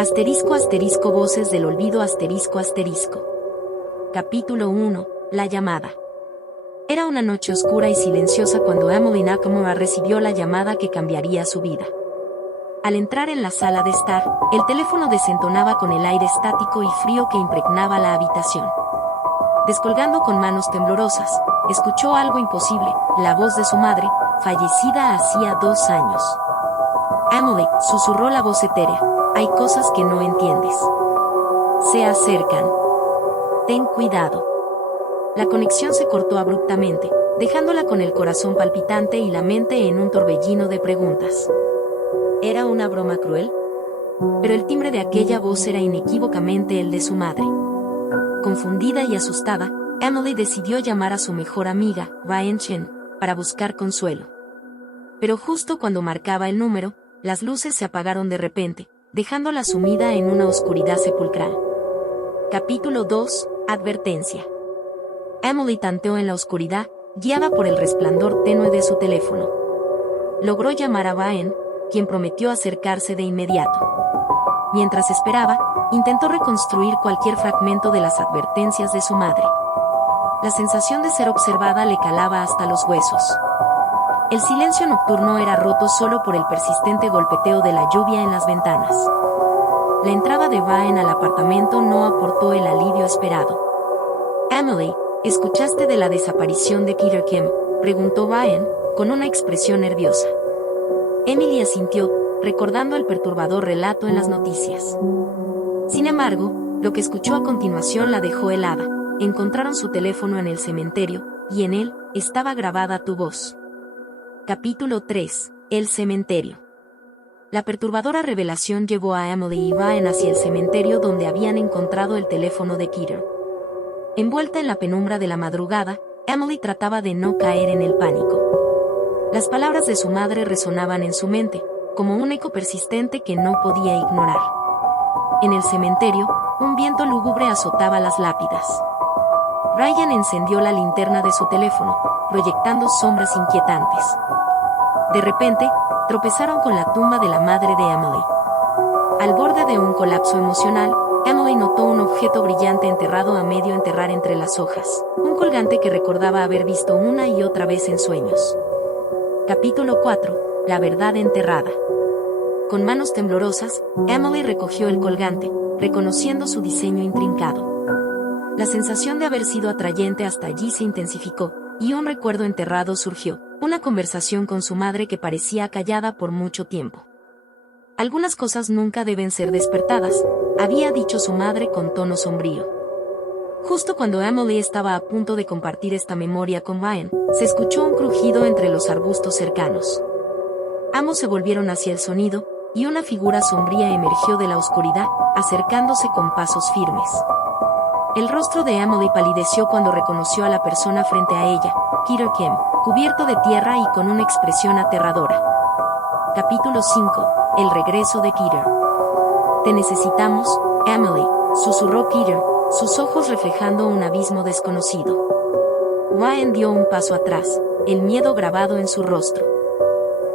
Asterisco asterisco voces del olvido asterisco asterisco. Capítulo 1. La llamada. Era una noche oscura y silenciosa cuando Emily Nakamura recibió la llamada que cambiaría su vida. Al entrar en la sala de estar, el teléfono desentonaba con el aire estático y frío que impregnaba la habitación. Descolgando con manos temblorosas, escuchó algo imposible, la voz de su madre, fallecida hacía 2 años. Emily, susurró la voz etérea, hay cosas que no entiendes. Se acercan. Ten cuidado. La conexión se cortó abruptamente, dejándola con el corazón palpitante y la mente en un torbellino de preguntas. ¿Era una broma cruel? Pero el timbre de aquella voz era inequívocamente el de su madre. Confundida y asustada, Emily decidió llamar a su mejor amiga, Ryan Chen, para buscar consuelo. Pero justo cuando marcaba el número, las luces se apagaron de repente, dejándola sumida en una oscuridad sepulcral. Capítulo 2. Advertencia. Emily tanteó en la oscuridad, guiada por el resplandor tenue de su teléfono. Logró llamar a Ryan, quien prometió acercarse de inmediato. Mientras esperaba, intentó reconstruir cualquier fragmento de las advertencias de su madre. La sensación de ser observada le calaba hasta los huesos. El silencio nocturno era roto solo por el persistente golpeteo de la lluvia en las ventanas. La entrada de Ryan al apartamento no aportó el alivio esperado. Emily, ¿escuchaste de la desaparición de Peter Kim?, preguntó Ryan, con una expresión nerviosa. Emily asintió, recordando el perturbador relato en las noticias. Sin embargo, lo que escuchó a continuación la dejó helada. Encontraron su teléfono en el cementerio, y en él estaba grabada tu voz. Capítulo 3. El cementerio. La perturbadora revelación llevó a Emily y Ryan hacia el cementerio donde habían encontrado el teléfono de Peter. Envuelta en la penumbra de la madrugada, Emily trataba de no caer en el pánico. Las palabras de su madre resonaban en su mente, como un eco persistente que no podía ignorar. En el cementerio, un viento lúgubre azotaba las lápidas. Ryan encendió la linterna de su teléfono, proyectando sombras inquietantes. De repente, tropezaron con la tumba de la madre de Emily. Al borde de un colapso emocional, Emily notó un objeto brillante enterrado a medio enterrar entre las hojas, un colgante que recordaba haber visto una y otra vez en sueños. Capítulo 4. La verdad enterrada. Con manos temblorosas, Emily recogió el colgante, reconociendo su diseño intrincado. La sensación de haber sido atrayente hasta allí se intensificó, y un recuerdo enterrado surgió, una conversación con su madre que parecía callada por mucho tiempo. Algunas cosas nunca deben ser despertadas, había dicho su madre con tono sombrío. Justo cuando Emily estaba a punto de compartir esta memoria con Ryan, se escuchó un crujido entre los arbustos cercanos. Ambos se volvieron hacia el sonido, y una figura sombría emergió de la oscuridad, acercándose con pasos firmes. El rostro de Emily palideció cuando reconoció a la persona frente a ella, Peter Kim, cubierto de tierra y con una expresión aterradora. Capítulo 5. El regreso de Peter. Te necesitamos, Emily, susurró Peter, sus ojos reflejando un abismo desconocido. Ryan dio un paso atrás, el miedo grabado en su rostro.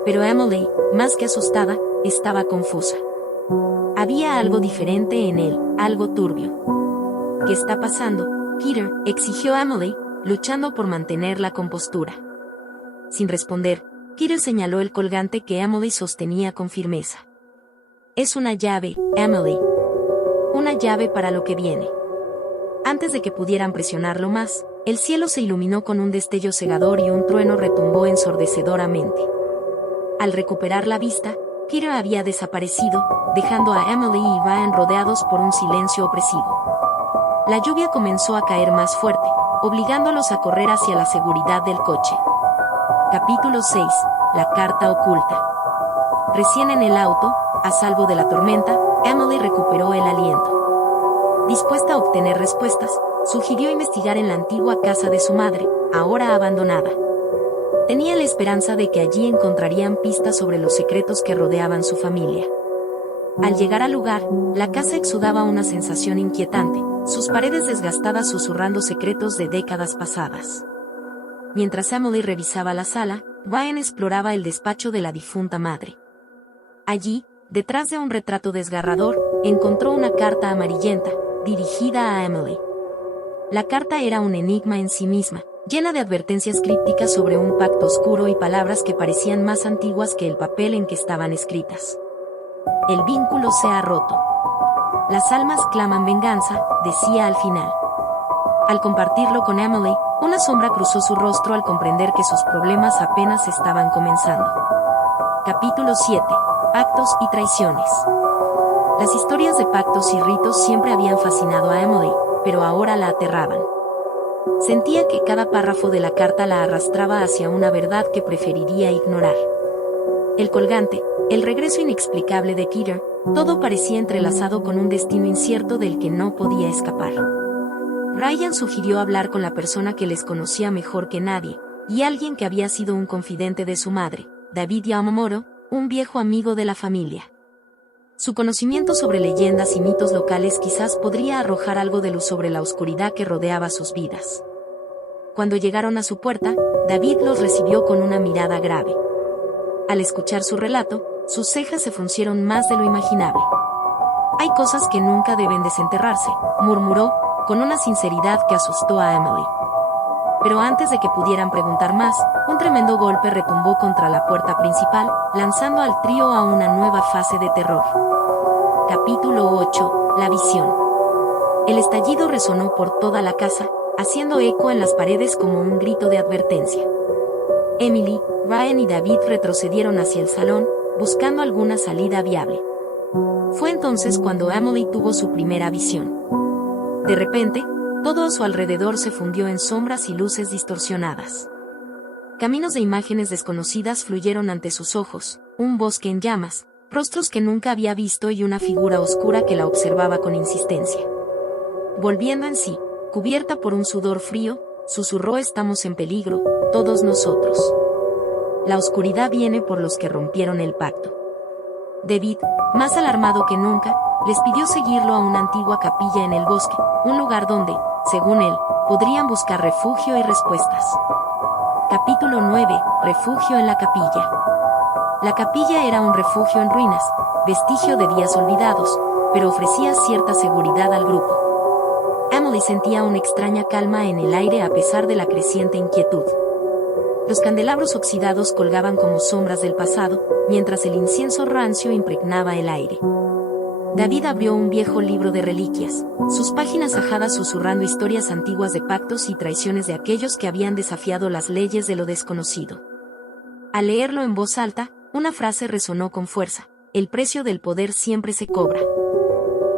Pero Emily, más que asustada, estaba confusa. Había algo diferente en él, algo turbio. ¿Qué está pasando, Peter?, exigió Emily, luchando por mantener la compostura. Sin responder, Peter señaló el colgante que Emily sostenía con firmeza. Es una llave, Emily. Una llave para lo que viene. Antes de que pudieran presionarlo más, el cielo se iluminó con un destello cegador y un trueno retumbó ensordecedoramente. Al recuperar la vista, Peter había desaparecido, dejando a Emily y Ryan rodeados por un silencio opresivo. La lluvia comenzó a caer más fuerte, obligándolos a correr hacia la seguridad del coche. Capítulo 6. La carta oculta. Recién en el auto, a salvo de la tormenta, Emily recuperó el aliento. Dispuesta a obtener respuestas, sugirió investigar en la antigua casa de su madre, ahora abandonada. Tenía la esperanza de que allí encontrarían pistas sobre los secretos que rodeaban su familia. Al llegar al lugar, la casa exudaba una sensación inquietante, sus paredes desgastadas susurrando secretos de décadas pasadas. Mientras Emily revisaba la sala, Ryan exploraba el despacho de la difunta madre. Allí, detrás de un retrato desgarrador, encontró una carta amarillenta, dirigida a Emily. La carta era un enigma en sí misma, llena de advertencias crípticas sobre un pacto oscuro y palabras que parecían más antiguas que el papel en que estaban escritas. El vínculo se ha roto. Las almas claman venganza, decía al final. Al compartirlo con Emily, una sombra cruzó su rostro al comprender que sus problemas apenas estaban comenzando. Capítulo 7. Pactos y traiciones. Las historias de pactos y ritos siempre habían fascinado a Emily, pero ahora la aterraban. Sentía que cada párrafo de la carta la arrastraba hacia una verdad que preferiría ignorar. El colgante, el regreso inexplicable de Peter, todo parecía entrelazado con un destino incierto del que no podía escapar. Ryan sugirió hablar con la persona que les conocía mejor que nadie, y alguien que había sido un confidente de su madre, David Yamamoto, un viejo amigo de la familia. Su conocimiento sobre leyendas y mitos locales quizás podría arrojar algo de luz sobre la oscuridad que rodeaba sus vidas. Cuando llegaron a su puerta, David los recibió con una mirada grave. Al escuchar su relato, sus cejas se fruncieron más de lo imaginable. «Hay cosas que nunca deben desenterrarse», murmuró, con una sinceridad que asustó a Emily. Pero antes de que pudieran preguntar más, un tremendo golpe retumbó contra la puerta principal, lanzando al trío a una nueva fase de terror. Capítulo 8. La visión. El estallido resonó por toda la casa, haciendo eco en las paredes como un grito de advertencia. Emily, Ryan y David retrocedieron hacia el salón, buscando alguna salida viable. Fue entonces cuando Emily tuvo su primera visión. De repente, todo a su alrededor se fundió en sombras y luces distorsionadas. Caminos de imágenes desconocidas fluyeron ante sus ojos, un bosque en llamas, rostros que nunca había visto y una figura oscura que la observaba con insistencia. Volviendo en sí, cubierta por un sudor frío, susurró: «Estamos en peligro, todos nosotros. La oscuridad viene por los que rompieron el pacto». David, más alarmado que nunca, les pidió seguirlo a una antigua capilla en el bosque, un lugar donde, según él, podrían buscar refugio y respuestas. Capítulo 9. Refugio en la capilla. La capilla era un refugio en ruinas, vestigio de días olvidados, pero ofrecía cierta seguridad al grupo. Emily sentía una extraña calma en el aire a pesar de la creciente inquietud. Los candelabros oxidados colgaban como sombras del pasado, mientras el incienso rancio impregnaba el aire. David abrió un viejo libro de reliquias, sus páginas ajadas susurrando historias antiguas de pactos y traiciones de aquellos que habían desafiado las leyes de lo desconocido. Al leerlo en voz alta, una frase resonó con fuerza: «El precio del poder siempre se cobra».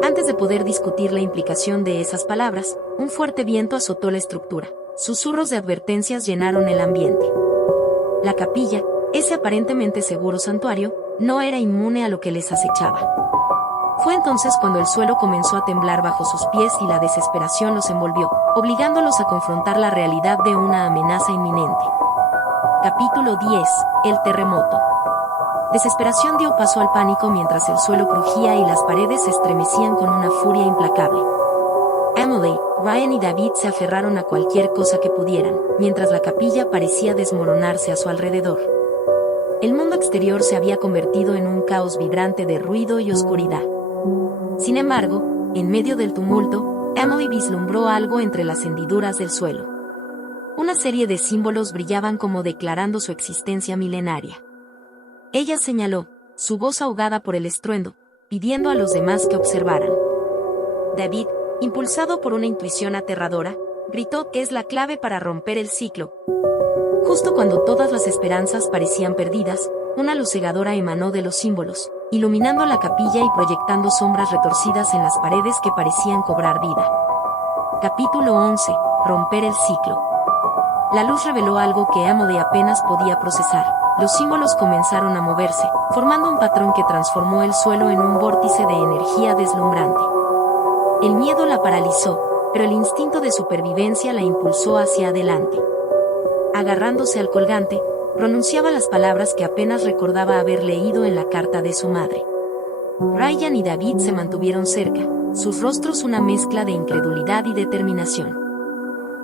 Antes de poder discutir la implicación de esas palabras, un fuerte viento azotó la estructura. Susurros de advertencias llenaron el ambiente. La capilla, ese aparentemente seguro santuario, no era inmune a lo que les acechaba. Fue entonces cuando el suelo comenzó a temblar bajo sus pies y la desesperación los envolvió, obligándolos a confrontar la realidad de una amenaza inminente. Capítulo 10. El terremoto. Desesperación dio paso al pánico mientras el suelo crujía y las paredes se estremecían con una furia implacable. Emily, Ryan y David se aferraron a cualquier cosa que pudieran, mientras la capilla parecía desmoronarse a su alrededor. El mundo exterior se había convertido en un caos vibrante de ruido y oscuridad. Sin embargo, en medio del tumulto, Emily vislumbró algo entre las hendiduras del suelo. Una serie de símbolos brillaban como declarando su existencia milenaria. Ella señaló, su voz ahogada por el estruendo, pidiendo a los demás que observaran. David, impulsado por una intuición aterradora, gritó que es la clave para romper el ciclo. Justo cuando todas las esperanzas parecían perdidas, una luz cegadora emanó de los símbolos, iluminando la capilla y proyectando sombras retorcidas en las paredes que parecían cobrar vida. Capítulo 11. Romper el ciclo. La luz reveló algo que Emily apenas podía procesar. Los símbolos comenzaron a moverse, formando un patrón que transformó el suelo en un vórtice de energía deslumbrante. El miedo la paralizó, pero el instinto de supervivencia la impulsó hacia adelante. Agarrándose al colgante, pronunciaba las palabras que apenas recordaba haber leído en la carta de su madre. Ryan y David se mantuvieron cerca, sus rostros una mezcla de incredulidad y determinación.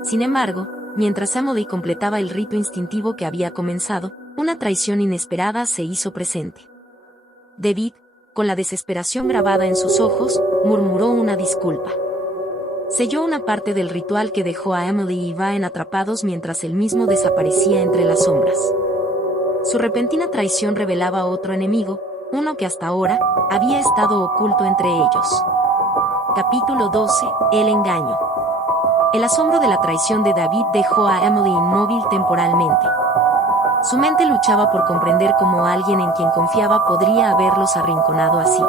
Sin embargo, mientras Emily completaba el rito instintivo que había comenzado, una traición inesperada se hizo presente. David, con la desesperación grabada en sus ojos, murmuró una disculpa. Selló una parte del ritual que dejó a Emily y Vaen atrapados mientras él mismo desaparecía entre las sombras. Su repentina traición revelaba otro enemigo, uno que hasta ahora había estado oculto entre ellos. Capítulo 12. El engaño. El asombro de la traición de David dejó a Emily inmóvil temporalmente. Su mente luchaba por comprender cómo alguien en quien confiaba podría haberlos arrinconado así.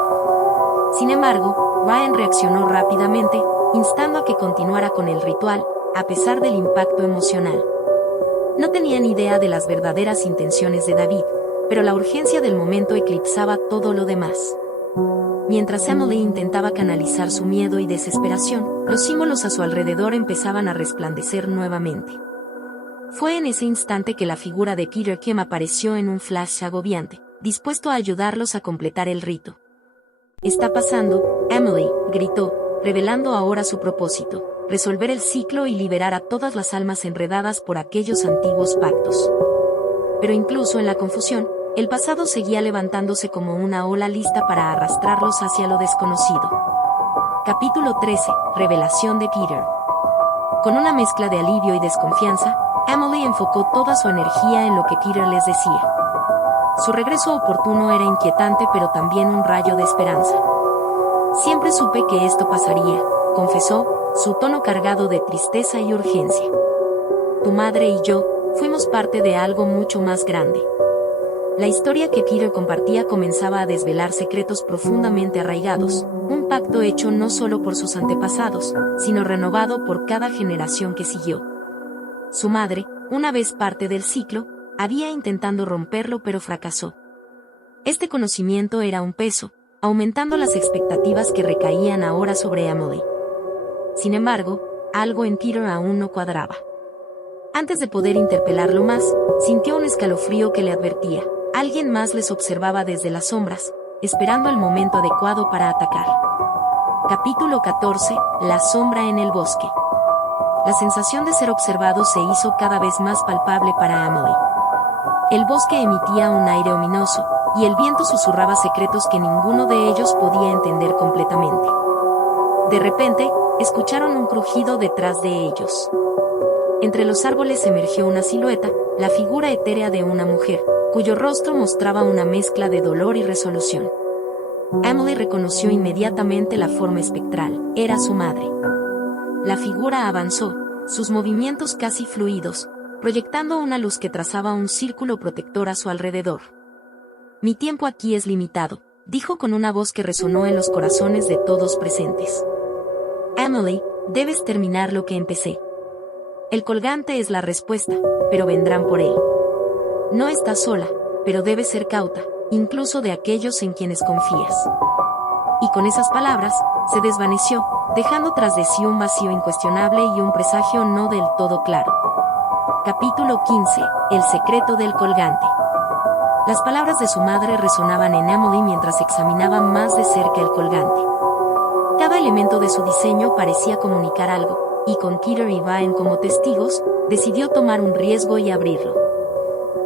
Sin embargo, Vaen reaccionó rápidamente, instando a que continuara con el ritual, a pesar del impacto emocional. No tenía ni idea de las verdaderas intenciones de David, pero la urgencia del momento eclipsaba todo lo demás. Mientras Emily intentaba canalizar su miedo y desesperación, los símbolos a su alrededor empezaban a resplandecer nuevamente. Fue en ese instante que la figura de Peter Kim apareció en un flash agobiante, dispuesto a ayudarlos a completar el rito. «¿Está pasando?» Emily gritó, revelando ahora su propósito: resolver el ciclo y liberar a todas las almas enredadas por aquellos antiguos pactos. Pero incluso en la confusión, el pasado seguía levantándose como una ola lista para arrastrarlos hacia lo desconocido. Capítulo 13. Revelación de Peter. Con una mezcla de alivio y desconfianza, Emily enfocó toda su energía en lo que Peter les decía. Su regreso oportuno era inquietante, pero también un rayo de esperanza. «Siempre supe que esto pasaría», confesó, su tono cargado de tristeza y urgencia. «Tu madre y yo fuimos parte de algo mucho más grande». La historia que Peter compartía comenzaba a desvelar secretos profundamente arraigados, un pacto hecho no solo por sus antepasados, sino renovado por cada generación que siguió. Su madre, una vez parte del ciclo, había intentado romperlo pero fracasó. Este conocimiento era un peso, aumentando las expectativas que recaían ahora sobre Emily. Sin embargo, algo en Peter aún no cuadraba. Antes de poder interpelarlo más, sintió un escalofrío que le advertía: alguien más les observaba desde las sombras, esperando el momento adecuado para atacar. Capítulo 14. La sombra en el bosque. La sensación de ser observado se hizo cada vez más palpable para Emily. El bosque emitía un aire ominoso, y el viento susurraba secretos que ninguno de ellos podía entender completamente. De repente, escucharon un crujido detrás de ellos. Entre los árboles emergió una silueta, la figura etérea de una mujer, cuyo rostro mostraba una mezcla de dolor y resolución. Emily reconoció inmediatamente la forma espectral: era su madre. La figura avanzó, sus movimientos casi fluidos, proyectando una luz que trazaba un círculo protector a su alrededor. «Mi tiempo aquí es limitado», dijo con una voz que resonó en los corazones de todos presentes. «Emily, debes terminar lo que empecé. El colgante es la respuesta, pero vendrán por él. No estás sola, pero debes ser cauta, incluso de aquellos en quienes confías». Y con esas palabras, se desvaneció, dejando tras de sí un vacío incuestionable y un presagio no del todo claro. Capítulo 15. El secreto del colgante. Las palabras de su madre resonaban en Emily mientras examinaba más de cerca el colgante. Cada elemento de su diseño parecía comunicar algo, y con Peter y Vaen como testigos, decidió tomar un riesgo y abrirlo.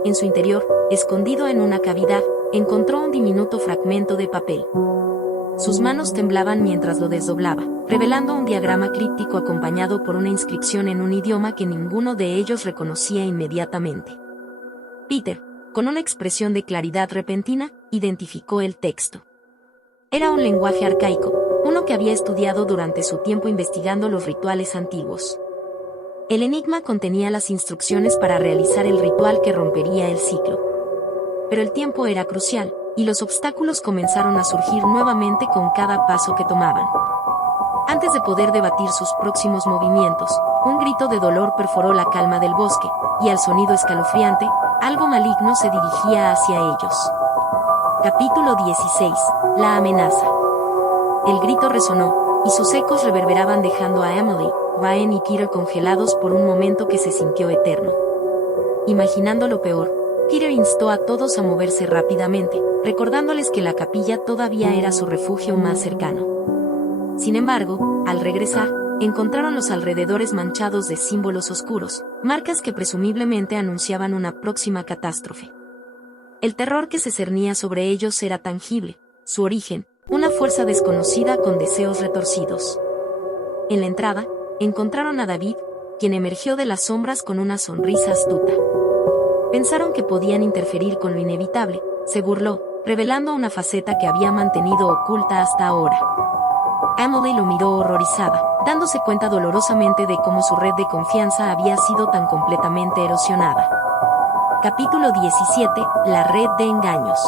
En su interior, escondido en una cavidad, encontró un diminuto fragmento de papel. Sus manos temblaban mientras lo desdoblaba, revelando un diagrama críptico acompañado por una inscripción en un idioma que ninguno de ellos reconocía inmediatamente. Peter, con una expresión de claridad repentina, identificó el texto. Era un lenguaje arcaico, uno que había estudiado durante su tiempo investigando los rituales antiguos. El enigma contenía las instrucciones para realizar el ritual que rompería el ciclo. Pero el tiempo era crucial, y los obstáculos comenzaron a surgir nuevamente con cada paso que tomaban. Antes de poder debatir sus próximos movimientos, un grito de dolor perforó la calma del bosque, y al sonido escalofriante, algo maligno se dirigía hacia ellos. Capítulo 16. La amenaza. El grito resonó, y sus ecos reverberaban dejando a Emily, Vaen y Peter congelados por un momento que se sintió eterno. Imaginando lo peor, Peter instó a todos a moverse rápidamente, recordándoles que la capilla todavía era su refugio más cercano. Sin embargo, al regresar, encontraron los alrededores manchados de símbolos oscuros, marcas que presumiblemente anunciaban una próxima catástrofe. El terror que se cernía sobre ellos era tangible, su origen, una fuerza desconocida con deseos retorcidos. En la entrada, encontraron a David, quien emergió de las sombras con una sonrisa astuta. Pensaron que podían interferir con lo inevitable, se burló, revelando una faceta que había mantenido oculta hasta ahora. Emily lo miró horrorizada, dándose cuenta dolorosamente de cómo su red de confianza había sido tan completamente erosionada. Capítulo 17. La red de engaños.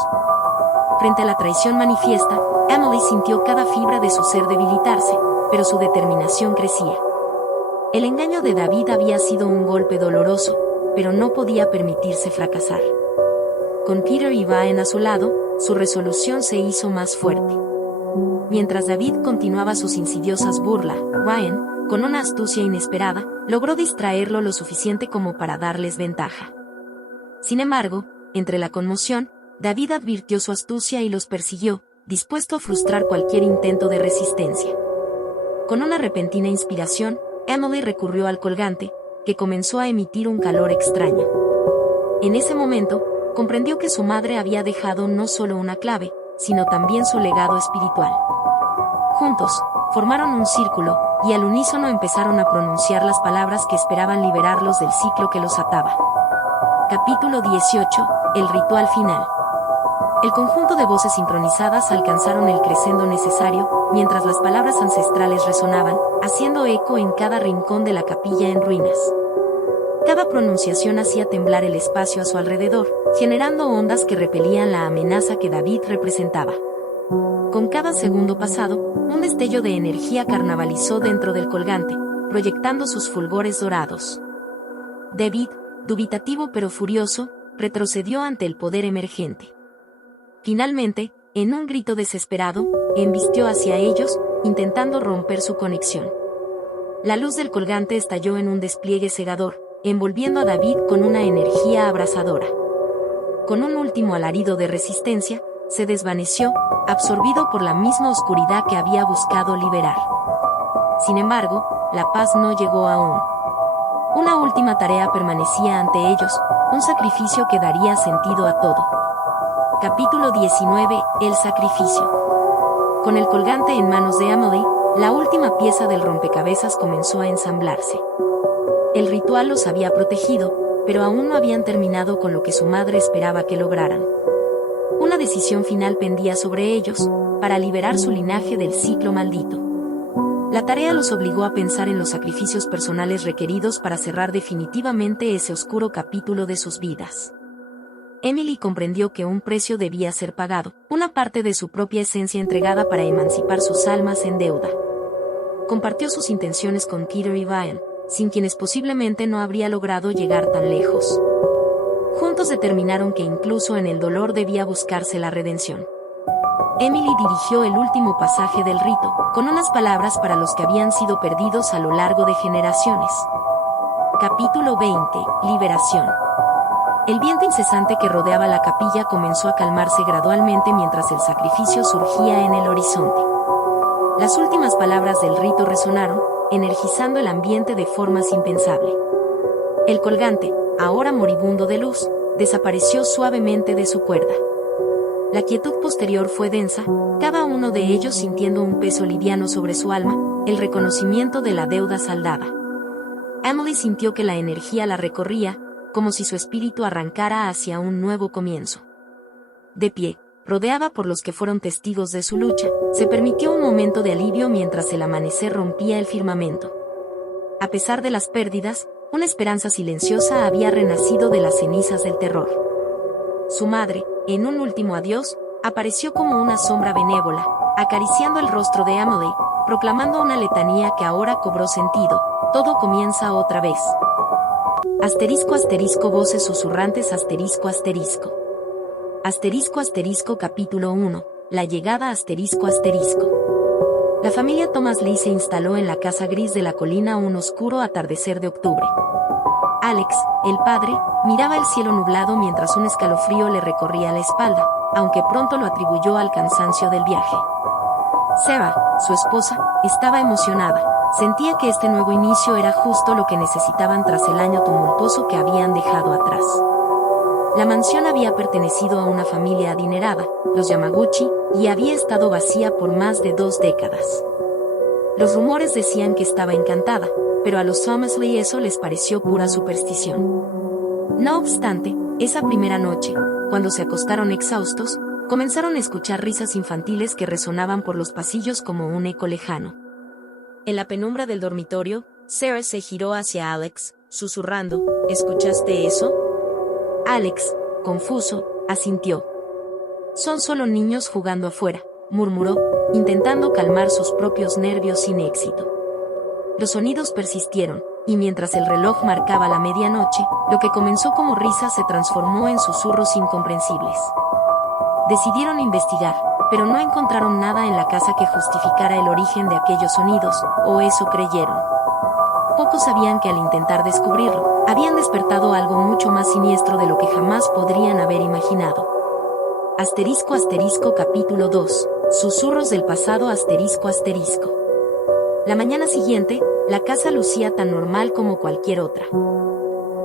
Frente a la traición manifiesta, Emily sintió cada fibra de su ser debilitarse, pero su determinación crecía. El engaño de David había sido un golpe doloroso, pero no podía permitirse fracasar. Con Peter y Vaen a su lado, su resolución se hizo más fuerte. Mientras David continuaba sus insidiosas burlas, Vaen, con una astucia inesperada, logró distraerlo lo suficiente como para darles ventaja. Sin embargo, entre la conmoción, David advirtió su astucia y los persiguió, dispuesto a frustrar cualquier intento de resistencia. Con una repentina inspiración, Emily recurrió al colgante, que comenzó a emitir un calor extraño. En ese momento, comprendió que su madre había dejado no solo una clave, sino también su legado espiritual. Juntos, formaron un círculo, y al unísono empezaron a pronunciar las palabras que esperaban liberarlos del ciclo que los ataba. Capítulo 18. El ritual final. El conjunto de voces sincronizadas alcanzaron el crescendo necesario, mientras las palabras ancestrales resonaban, haciendo eco en cada rincón de la capilla en ruinas. Cada pronunciación hacía temblar el espacio a su alrededor, generando ondas que repelían la amenaza que David representaba. Con cada segundo pasado, un destello de energía carnavalizó dentro del colgante, proyectando sus fulgores dorados. David, dubitativo pero furioso, retrocedió ante el poder emergente. Finalmente, en un grito desesperado, embistió hacia ellos, intentando romper su conexión. La luz del colgante estalló en un despliegue cegador, envolviendo a David con una energía abrasadora. Con un último alarido de resistencia, se desvaneció, absorbido por la misma oscuridad que había buscado liberar. Sin embargo, la paz no llegó aún. Una última tarea permanecía ante ellos, un sacrificio que daría sentido a todo. Capítulo 19. El sacrificio. Con el colgante en manos de Emily, la última pieza del rompecabezas comenzó a ensamblarse. El ritual los había protegido, pero aún no habían terminado con lo que su madre esperaba que lograran. Una decisión final pendía sobre ellos, para liberar su linaje del ciclo maldito. La tarea los obligó a pensar en los sacrificios personales requeridos para cerrar definitivamente ese oscuro capítulo de sus vidas. Emily comprendió que un precio debía ser pagado, una parte de su propia esencia entregada para emancipar sus almas en deuda. Compartió sus intenciones con Peter y Vaen, sin quienes posiblemente no habría logrado llegar tan lejos. Juntos determinaron que incluso en el dolor debía buscarse la redención. Emily dirigió el último pasaje del rito, con unas palabras para los que habían sido perdidos a lo largo de generaciones. Capítulo 20. Liberación. El viento incesante que rodeaba la capilla comenzó a calmarse gradualmente mientras el sacrificio surgía en el horizonte. Las últimas palabras del rito resonaron, energizando el ambiente de formas impensables. El colgante, ahora moribundo de luz, desapareció suavemente de su cuerda. La quietud posterior fue densa, cada uno de ellos sintiendo un peso liviano sobre su alma, el reconocimiento de la deuda saldada. Emily sintió que la energía la recorría, como si su espíritu arrancara hacia un nuevo comienzo. De pie, rodeada por los que fueron testigos de su lucha, se permitió un momento de alivio mientras el amanecer rompía el firmamento. A pesar de las pérdidas, una esperanza silenciosa había renacido de las cenizas del terror. Su madre, en un último adiós, apareció como una sombra benévola, acariciando el rostro de Emily, proclamando una letanía que ahora cobró sentido: todo comienza otra vez. Asterisco asterisco voces susurrantes asterisco asterisco. Asterisco asterisco capítulo 1. La llegada asterisco asterisco. La familia Thomas Lee se instaló en la casa gris de la colina un oscuro atardecer de octubre. Alex, el padre, miraba el cielo nublado mientras un escalofrío le recorría la espalda, aunque pronto lo atribuyó al cansancio del viaje. Sarah, su esposa, estaba emocionada. Sentía que este nuevo inicio era justo lo que necesitaban tras el año tumultuoso que habían dejado atrás. La mansión había pertenecido a una familia adinerada, los Yamaguchi, y había estado vacía por más de 2 décadas. Los rumores decían que estaba encantada, pero a los Somersley eso les pareció pura superstición. No obstante, esa primera noche, cuando se acostaron exhaustos, comenzaron a escuchar risas infantiles que resonaban por los pasillos como un eco lejano. En la penumbra del dormitorio, Sarah se giró hacia Alex, susurrando, ¿escuchaste eso? Alex, confuso, asintió. Son solo niños jugando afuera, murmuró, intentando calmar sus propios nervios sin éxito. Los sonidos persistieron, y mientras el reloj marcaba la medianoche, lo que comenzó como risas se transformó en susurros incomprensibles. Decidieron investigar, pero no encontraron nada en la casa que justificara el origen de aquellos sonidos, o eso creyeron. Pocos sabían que al intentar descubrirlo, habían despertado algo mucho más siniestro de lo que jamás podrían haber imaginado. Capítulo 2. Susurros del pasado ***. La mañana siguiente, la casa lucía tan normal como cualquier otra.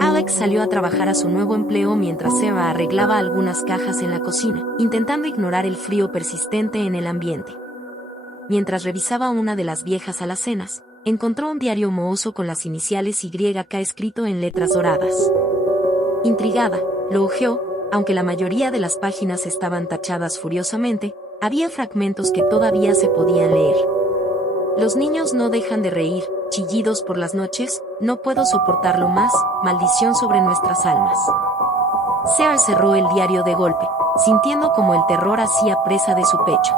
Alex salió a trabajar a su nuevo empleo mientras Sarah arreglaba algunas cajas en la cocina, intentando ignorar el frío persistente en el ambiente. Mientras revisaba una de las viejas alacenas, encontró un diario mohoso con las iniciales YK escrito en letras doradas. Intrigada, lo hojeó, aunque la mayoría de las páginas estaban tachadas furiosamente, había fragmentos que todavía se podían leer. Los niños no dejan de reír, chillidos por las noches, no puedo soportarlo más, maldición sobre nuestras almas. Sarah cerró el diario de golpe, sintiendo como el terror hacía presa de su pecho.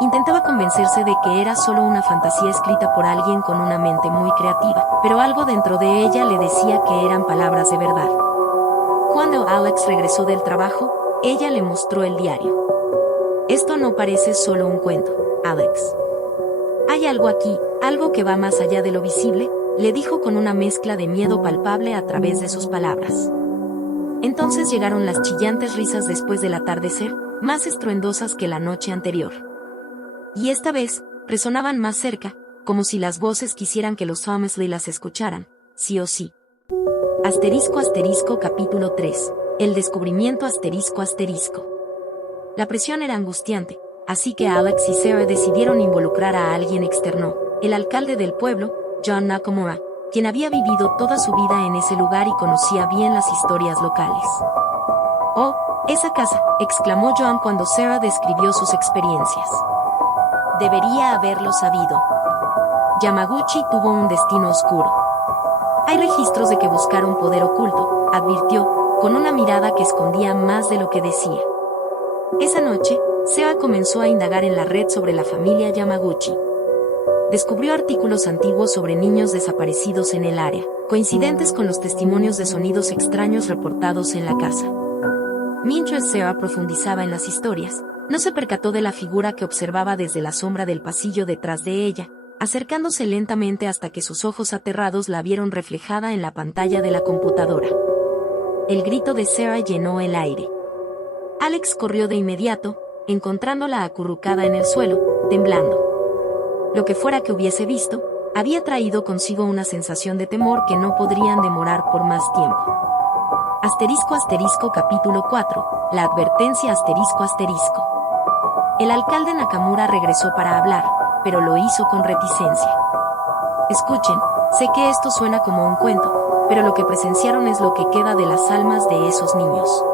Intentaba convencerse de que era solo una fantasía escrita por alguien con una mente muy creativa, pero algo dentro de ella le decía que eran palabras de verdad. Cuando Alex regresó del trabajo, ella le mostró el diario. Esto no parece solo un cuento, Alex. Hay algo aquí, algo que va más allá de lo visible, le dijo con una mezcla de miedo palpable a través de sus palabras. Entonces llegaron las chillantes risas después del atardecer, más estruendosas que la noche anterior. Y esta vez, resonaban más cerca, como si las voces quisieran que los Somersley las escucharan, sí o sí. Capítulo 3. El descubrimiento ***. La presión era angustiante, así que Alex y Sarah decidieron involucrar a alguien externo, el alcalde del pueblo, John Nakamura, quien había vivido toda su vida en ese lugar y conocía bien las historias locales. «Oh, esa casa», exclamó John cuando Sarah describió sus experiencias. Debería haberlo sabido. Yamaguchi tuvo un destino oscuro. Hay registros de que buscaron poder oculto, advirtió, con una mirada que escondía más de lo que decía. Esa noche, Sarah comenzó a indagar en la red sobre la familia Yamaguchi. Descubrió artículos antiguos sobre niños desaparecidos en el área, coincidentes con los testimonios de sonidos extraños reportados en la casa. Mientras Sarah profundizaba en las historias, no se percató de la figura que observaba desde la sombra del pasillo detrás de ella, acercándose lentamente hasta que sus ojos aterrados la vieron reflejada en la pantalla de la computadora. El grito de Sarah llenó el aire. Alex corrió de inmediato, encontrándola acurrucada en el suelo, temblando. Lo que fuera que hubiese visto, había traído consigo una sensación de temor que no podrían demorar por más tiempo. Capítulo 4. La advertencia ***. El alcalde Nakamura regresó para hablar, pero lo hizo con reticencia. Escuchen, sé que esto suena como un cuento, pero lo que presenciaron es lo que queda de las almas de esos niños.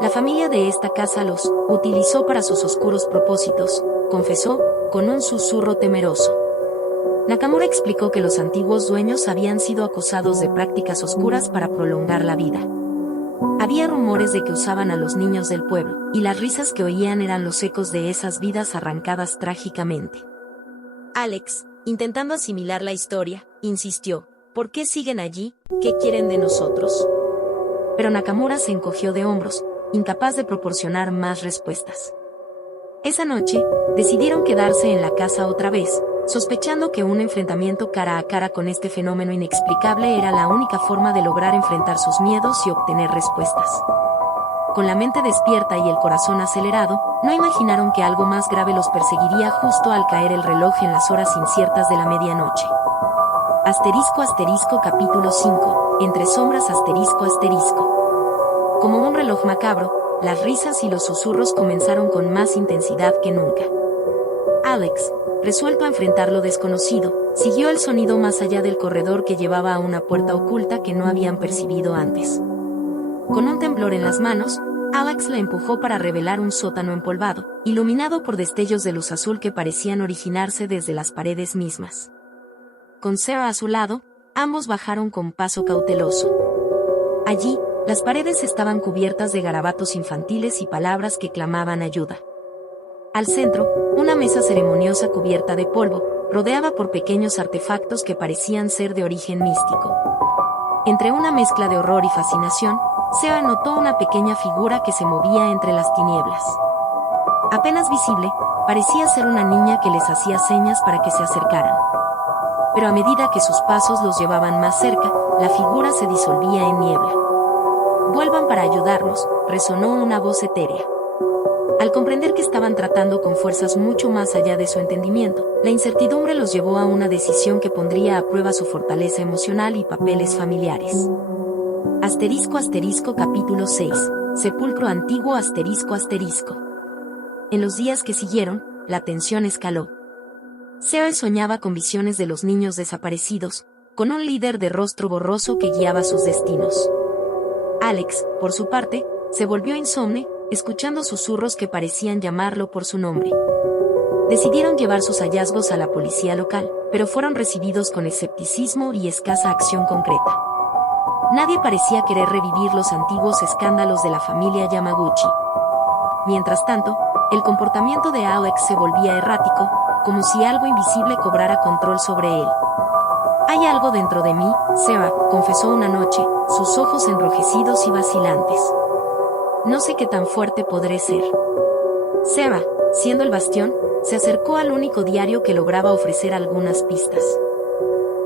La familia de esta casa los utilizó para sus oscuros propósitos, confesó, con un susurro temeroso. Nakamura explicó que los antiguos dueños habían sido acusados de prácticas oscuras para prolongar la vida. Había rumores de que usaban a los niños del pueblo, y las risas que oían eran los ecos de esas vidas arrancadas trágicamente. Alex, intentando asimilar la historia, insistió, ¿por qué siguen allí? ¿Qué quieren de nosotros? Pero Nakamura se encogió de hombros, incapaz de proporcionar más respuestas. Esa noche, decidieron quedarse en la casa otra vez, sospechando que un enfrentamiento cara a cara con este fenómeno inexplicable era la única forma de lograr enfrentar sus miedos y obtener respuestas. Con la mente despierta y el corazón acelerado, no imaginaron que algo más grave los perseguiría justo al caer el reloj en las horas inciertas de la medianoche. Capítulo 5. Entre sombras ***. Como un reloj macabro, las risas y los susurros comenzaron con más intensidad que nunca. Alex, resuelto a enfrentar lo desconocido, siguió el sonido más allá del corredor que llevaba a una puerta oculta que no habían percibido antes. Con un temblor en las manos, Alex la empujó para revelar un sótano empolvado, iluminado por destellos de luz azul que parecían originarse desde las paredes mismas. Con Sarah a su lado, ambos bajaron con paso cauteloso. Allí, las paredes estaban cubiertas de garabatos infantiles y palabras que clamaban ayuda. Al centro, una mesa ceremoniosa cubierta de polvo, rodeada por pequeños artefactos que parecían ser de origen místico. Entre una mezcla de horror y fascinación, Sarah notó una pequeña figura que se movía entre las tinieblas. Apenas visible, parecía ser una niña que les hacía señas para que se acercaran. Pero a medida que sus pasos los llevaban más cerca, la figura se disolvía en niebla. «Vuelvan para ayudarnos», resonó una voz etérea. Al comprender que estaban tratando con fuerzas mucho más allá de su entendimiento, la incertidumbre los llevó a una decisión que pondría a prueba su fortaleza emocional y papeles familiares. Capítulo 6. Sepulcro antiguo ***. En los días que siguieron, la tensión escaló. Sarah soñaba con visiones de los niños desaparecidos, con un líder de rostro borroso que guiaba sus destinos. Alex, por su parte, se volvió insomne, escuchando susurros que parecían llamarlo por su nombre. Decidieron llevar sus hallazgos a la policía local, pero fueron recibidos con escepticismo y escasa acción concreta. Nadie parecía querer revivir los antiguos escándalos de la familia Yamaguchi. Mientras tanto, el comportamiento de Alex se volvía errático, como si algo invisible cobrara control sobre él. «Hay algo dentro de mí», Sarah confesó una noche, sus ojos enrojecidos y vacilantes. «No sé qué tan fuerte podré ser». Sarah, siendo el bastión, se acercó al único diario que lograba ofrecer algunas pistas.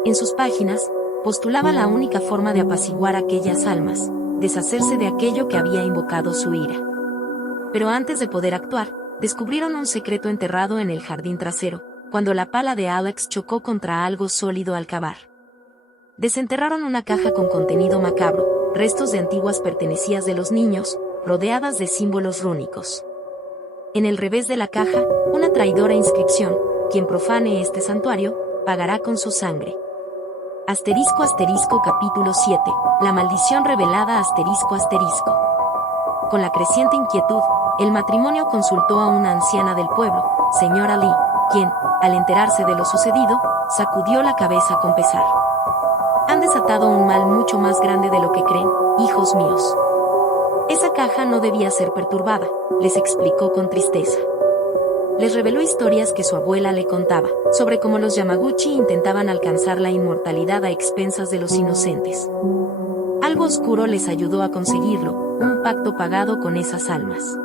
En sus páginas, postulaba la única forma de apaciguar aquellas almas, deshacerse de aquello que había invocado su ira. Pero antes de poder actuar, descubrieron un secreto enterrado en el jardín trasero, cuando la pala de Alex chocó contra algo sólido al cavar. Desenterraron una caja con contenido macabro, restos de antiguas pertenencias de los niños, rodeadas de símbolos rúnicos. En el revés de la caja, una traidora inscripción: «Quien profane este santuario, pagará con su sangre». Capítulo 7. La maldición revelada Con la creciente inquietud, el matrimonio consultó a una anciana del pueblo, señora Lee, quien, al enterarse de lo sucedido, sacudió la cabeza con pesar. «Han desatado un mal mucho más grande de lo que creen, hijos míos. Esa caja no debía ser perturbada», les explicó con tristeza. Les reveló historias que su abuela le contaba, sobre cómo los Yamaguchi intentaban alcanzar la inmortalidad a expensas de los inocentes. Algo oscuro les ayudó a conseguirlo, un pacto pagado con esas almas.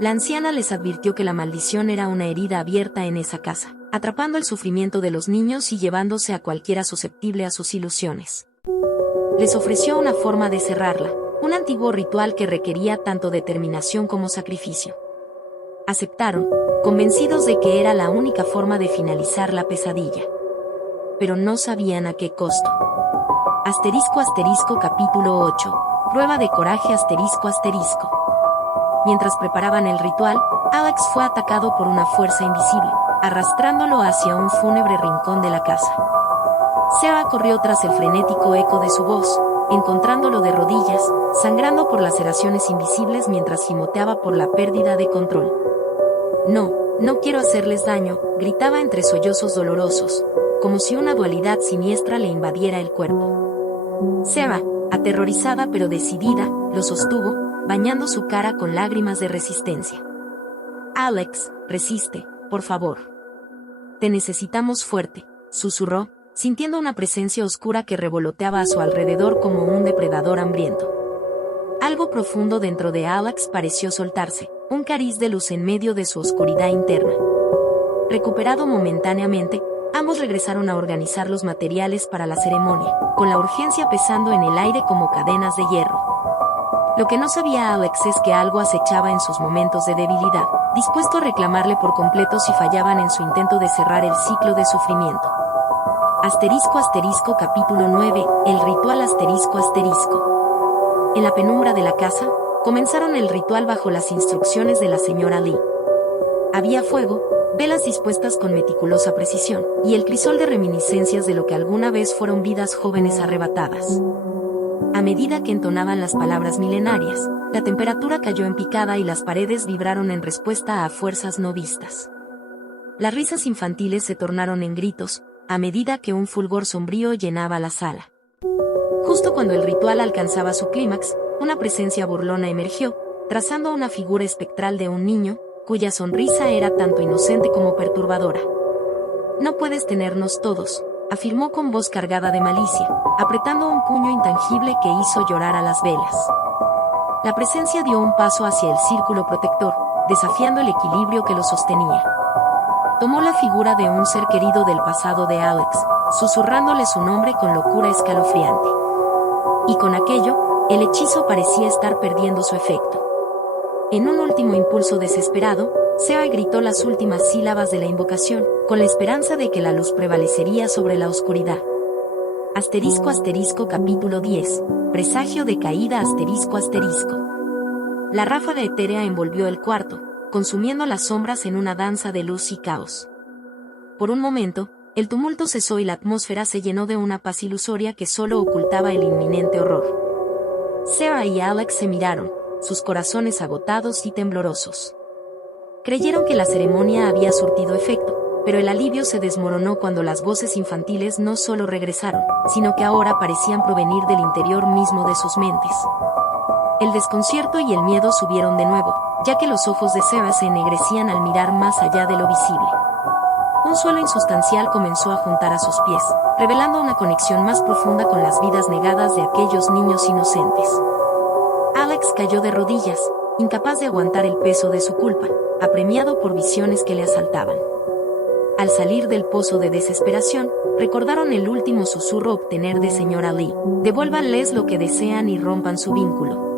La anciana les advirtió que la maldición era una herida abierta en esa casa, atrapando el sufrimiento de los niños y llevándose a cualquiera susceptible a sus ilusiones. Les ofreció una forma de cerrarla, un antiguo ritual que requería tanto determinación como sacrificio. Aceptaron, convencidos de que era la única forma de finalizar la pesadilla. Pero no sabían a qué costo. Capítulo 8. Prueba de coraje Mientras preparaban el ritual, Alex fue atacado por una fuerza invisible, arrastrándolo hacia un fúnebre rincón de la casa. Sarah corrió tras el frenético eco de su voz, encontrándolo de rodillas, sangrando por laceraciones invisibles mientras gimoteaba por la pérdida de control. No quiero hacerles daño», gritaba entre sollozos dolorosos, como si una dualidad siniestra le invadiera el cuerpo. Sarah, aterrorizada pero decidida, lo sostuvo, bañando su cara con lágrimas de resistencia. «Alex, resiste, por favor. Te necesitamos fuerte», susurró, sintiendo una presencia oscura que revoloteaba a su alrededor como un depredador hambriento. Algo profundo dentro de Alex pareció soltarse, un cariz de luz en medio de su oscuridad interna. Recuperado momentáneamente, ambos regresaron a organizar los materiales para la ceremonia, con la urgencia pesando en el aire como cadenas de hierro. Lo que no sabía Alex es que algo acechaba en sus momentos de debilidad, dispuesto a reclamarle por completo si fallaban en su intento de cerrar el ciclo de sufrimiento. Capítulo 9. El ritual En la penumbra de la casa, comenzaron el ritual bajo las instrucciones de la señora Lee. Había fuego, velas dispuestas con meticulosa precisión, y el crisol de reminiscencias de lo que alguna vez fueron vidas jóvenes arrebatadas. A medida que entonaban las palabras milenarias, la temperatura cayó en picada y las paredes vibraron en respuesta a fuerzas no vistas. Las risas infantiles se tornaron en gritos, a medida que un fulgor sombrío llenaba la sala. Justo cuando el ritual alcanzaba su clímax, una presencia burlona emergió, trazando una figura espectral de un niño, cuya sonrisa era tanto inocente como perturbadora. «No puedes tenernos todos», afirmó con voz cargada de malicia, apretando un puño intangible que hizo llorar a las velas. La presencia dio un paso hacia el círculo protector, desafiando el equilibrio que lo sostenía. Tomó la figura de un ser querido del pasado de Alex, susurrándole su nombre con locura escalofriante. Y con aquello, el hechizo parecía estar perdiendo su efecto. En un último impulso desesperado, Sarah gritó las últimas sílabas de la invocación, con la esperanza de que la luz prevalecería sobre la oscuridad. Capítulo 10. Presagio de caída La ráfaga etérea envolvió el cuarto, consumiendo las sombras en una danza de luz y caos. Por un momento, el tumulto cesó y la atmósfera se llenó de una paz ilusoria que solo ocultaba el inminente horror. Sarah y Alex se miraron, sus corazones agotados y temblorosos. Creyeron que la ceremonia había surtido efecto, pero el alivio se desmoronó cuando las voces infantiles no solo regresaron, sino que ahora parecían provenir del interior mismo de sus mentes. El desconcierto y el miedo subieron de nuevo, ya que los ojos de Sarah se ennegrecían al mirar más allá de lo visible. Un suelo insustancial comenzó a juntar a sus pies, revelando una conexión más profunda con las vidas negadas de aquellos niños inocentes. Alex cayó de rodillas, incapaz de aguantar el peso de su culpa, apremiado por visiones que le asaltaban. Al salir del pozo de desesperación, recordaron el último susurro obtener de señora Lee: devuélvanles lo que desean y rompan su vínculo.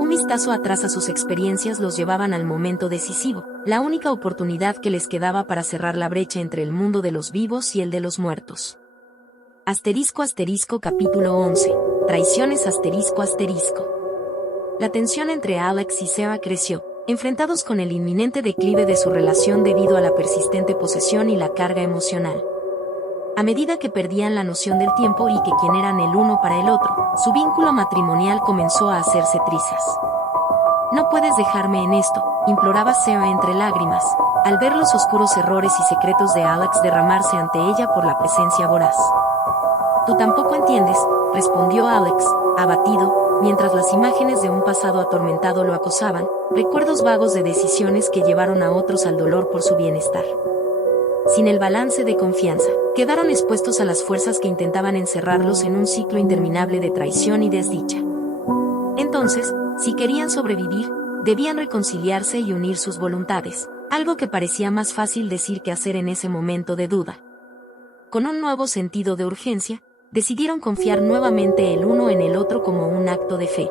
Un vistazo atrás a sus experiencias los llevaban al momento decisivo, la única oportunidad que les quedaba para cerrar la brecha entre el mundo de los vivos y el de los muertos. Capítulo 11. Traiciones La tensión entre Alex y Sarah creció, enfrentados con el inminente declive de su relación debido a la persistente posesión y la carga emocional. A medida que perdían la noción del tiempo y que quién eran el uno para el otro, su vínculo matrimonial comenzó a hacerse trizas. «No puedes dejarme en esto», imploraba Sarah entre lágrimas, al ver los oscuros errores y secretos de Alex derramarse ante ella por la presencia voraz. «Tú tampoco entiendes», respondió Alex, abatido, mientras las imágenes de un pasado atormentado lo acosaban, recuerdos vagos de decisiones que llevaron a otros al dolor por su bienestar. Sin el balance de confianza, quedaron expuestos a las fuerzas que intentaban encerrarlos en un ciclo interminable de traición y desdicha. Entonces, si querían sobrevivir, debían reconciliarse y unir sus voluntades, algo que parecía más fácil decir que hacer en ese momento de duda. Con un nuevo sentido de urgencia, decidieron confiar nuevamente el uno en el otro como un acto de fe.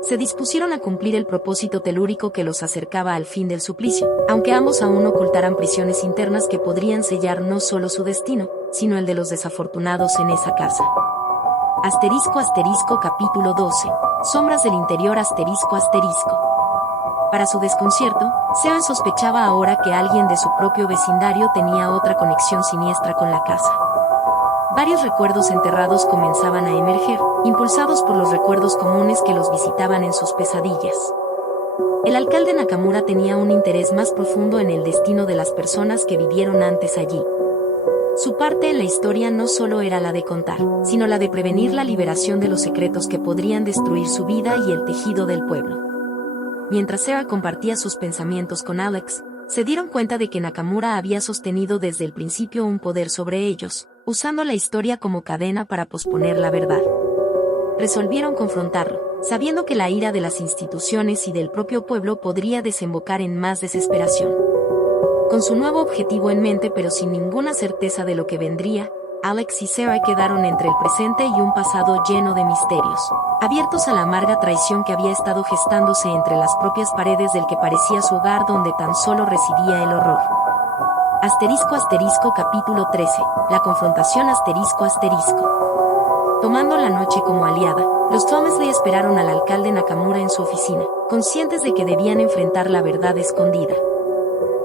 Se dispusieron a cumplir el propósito telúrico que los acercaba al fin del suplicio, aunque ambos aún ocultaran prisiones internas que podrían sellar no solo su destino, sino el de los desafortunados en esa casa. Capítulo 12. Sombras del interior Para su desconcierto, Sarah sospechaba ahora que alguien de su propio vecindario tenía otra conexión siniestra con la casa. Varios recuerdos enterrados comenzaban a emerger, impulsados por los recuerdos comunes que los visitaban en sus pesadillas. El alcalde Nakamura tenía un interés más profundo en el destino de las personas que vivieron antes allí. Su parte en la historia no solo era la de contar, sino la de prevenir la liberación de los secretos que podrían destruir su vida y el tejido del pueblo. Mientras Sarah compartía sus pensamientos con Alex, se dieron cuenta de que Nakamura había sostenido desde el principio un poder sobre ellos, usando la historia como cadena para posponer la verdad. Resolvieron confrontarlo, sabiendo que la ira de las instituciones y del propio pueblo podría desembocar en más desesperación. Con su nuevo objetivo en mente pero sin ninguna certeza de lo que vendría, Alex y Sarah quedaron entre el presente y un pasado lleno de misterios, abiertos a la amarga traición que había estado gestándose entre las propias paredes del que parecía su hogar donde tan solo residía el horror. Capítulo 13. La confrontación Tomando la noche como aliada, los Tomesley esperaron al alcalde Nakamura en su oficina, conscientes de que debían enfrentar la verdad escondida.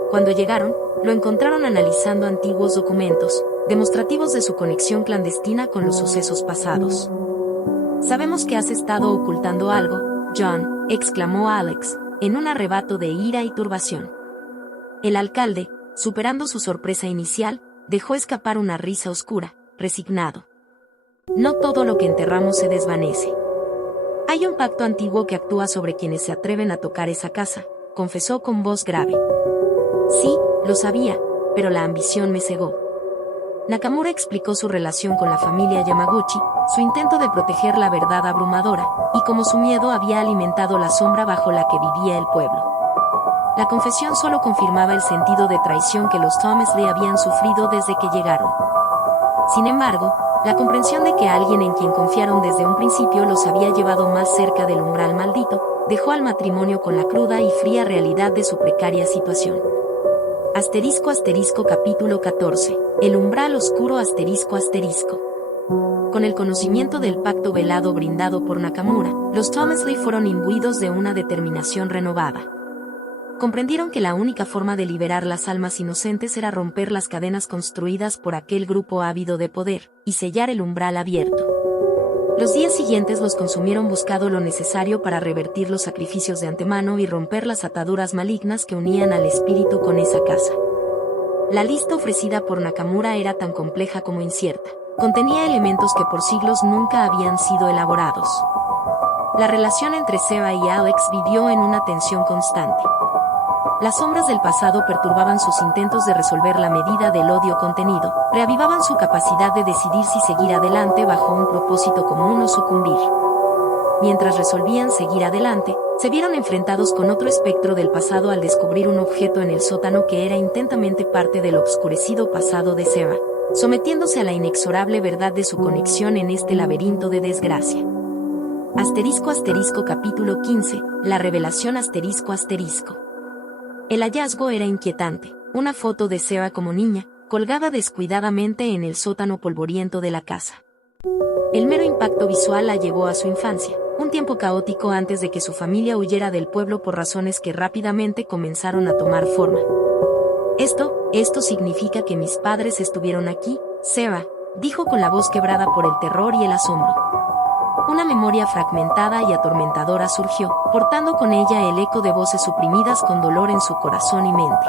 Cuando llegaron, lo encontraron analizando antiguos documentos, demostrativos de su conexión clandestina con los sucesos pasados. «Sabemos que has estado ocultando algo, John», exclamó Alex, en un arrebato de ira y turbación. El alcalde, superando su sorpresa inicial, dejó escapar una risa oscura, resignado. «No todo lo que enterramos se desvanece. Hay un pacto antiguo que actúa sobre quienes se atreven a tocar esa casa», confesó con voz grave. «Sí, lo sabía, pero la ambición me cegó». Nakamura explicó su relación con la familia Yamaguchi, su intento de proteger la verdad abrumadora, y cómo su miedo había alimentado la sombra bajo la que vivía el pueblo. La confesión solo confirmaba el sentido de traición que los Tomesley habían sufrido desde que llegaron. Sin embargo, la comprensión de que alguien en quien confiaron desde un principio los había llevado más cerca del umbral maldito, dejó al matrimonio con la cruda y fría realidad de su precaria situación. Capítulo 14. El umbral oscuro ***. Con el conocimiento del pacto velado brindado por Nakamura, los Tomesley fueron imbuidos de una determinación renovada. Comprendieron que la única forma de liberar las almas inocentes era romper las cadenas construidas por aquel grupo ávido de poder, y sellar el umbral abierto. Los días siguientes los consumieron buscando lo necesario para revertir los sacrificios de antemano y romper las ataduras malignas que unían al espíritu con esa casa. La lista ofrecida por Nakamura era tan compleja como incierta. Contenía elementos que por siglos nunca habían sido elaborados. La relación entre Seba y Alex vivió en una tensión constante. Las sombras del pasado perturbaban sus intentos de resolver la medida del odio contenido, reavivaban su capacidad de decidir si seguir adelante bajo un propósito común o sucumbir. Mientras resolvían seguir adelante, se vieron enfrentados con otro espectro del pasado al descubrir un objeto en el sótano que era intensamente parte del obscurecido pasado de Seba, sometiéndose a la inexorable verdad de su conexión en este laberinto de desgracia. Capítulo 15. La revelación ***. El hallazgo era inquietante. Una foto de Seba como niña, colgada descuidadamente en el sótano polvoriento de la casa. El mero impacto visual la llevó a su infancia, un tiempo caótico antes de que su familia huyera del pueblo por razones que rápidamente comenzaron a tomar forma. Esto significa que mis padres estuvieron aquí, Seba, dijo con la voz quebrada por el terror y el asombro. Una memoria fragmentada y atormentadora surgió, portando con ella el eco de voces suprimidas con dolor en su corazón y mente.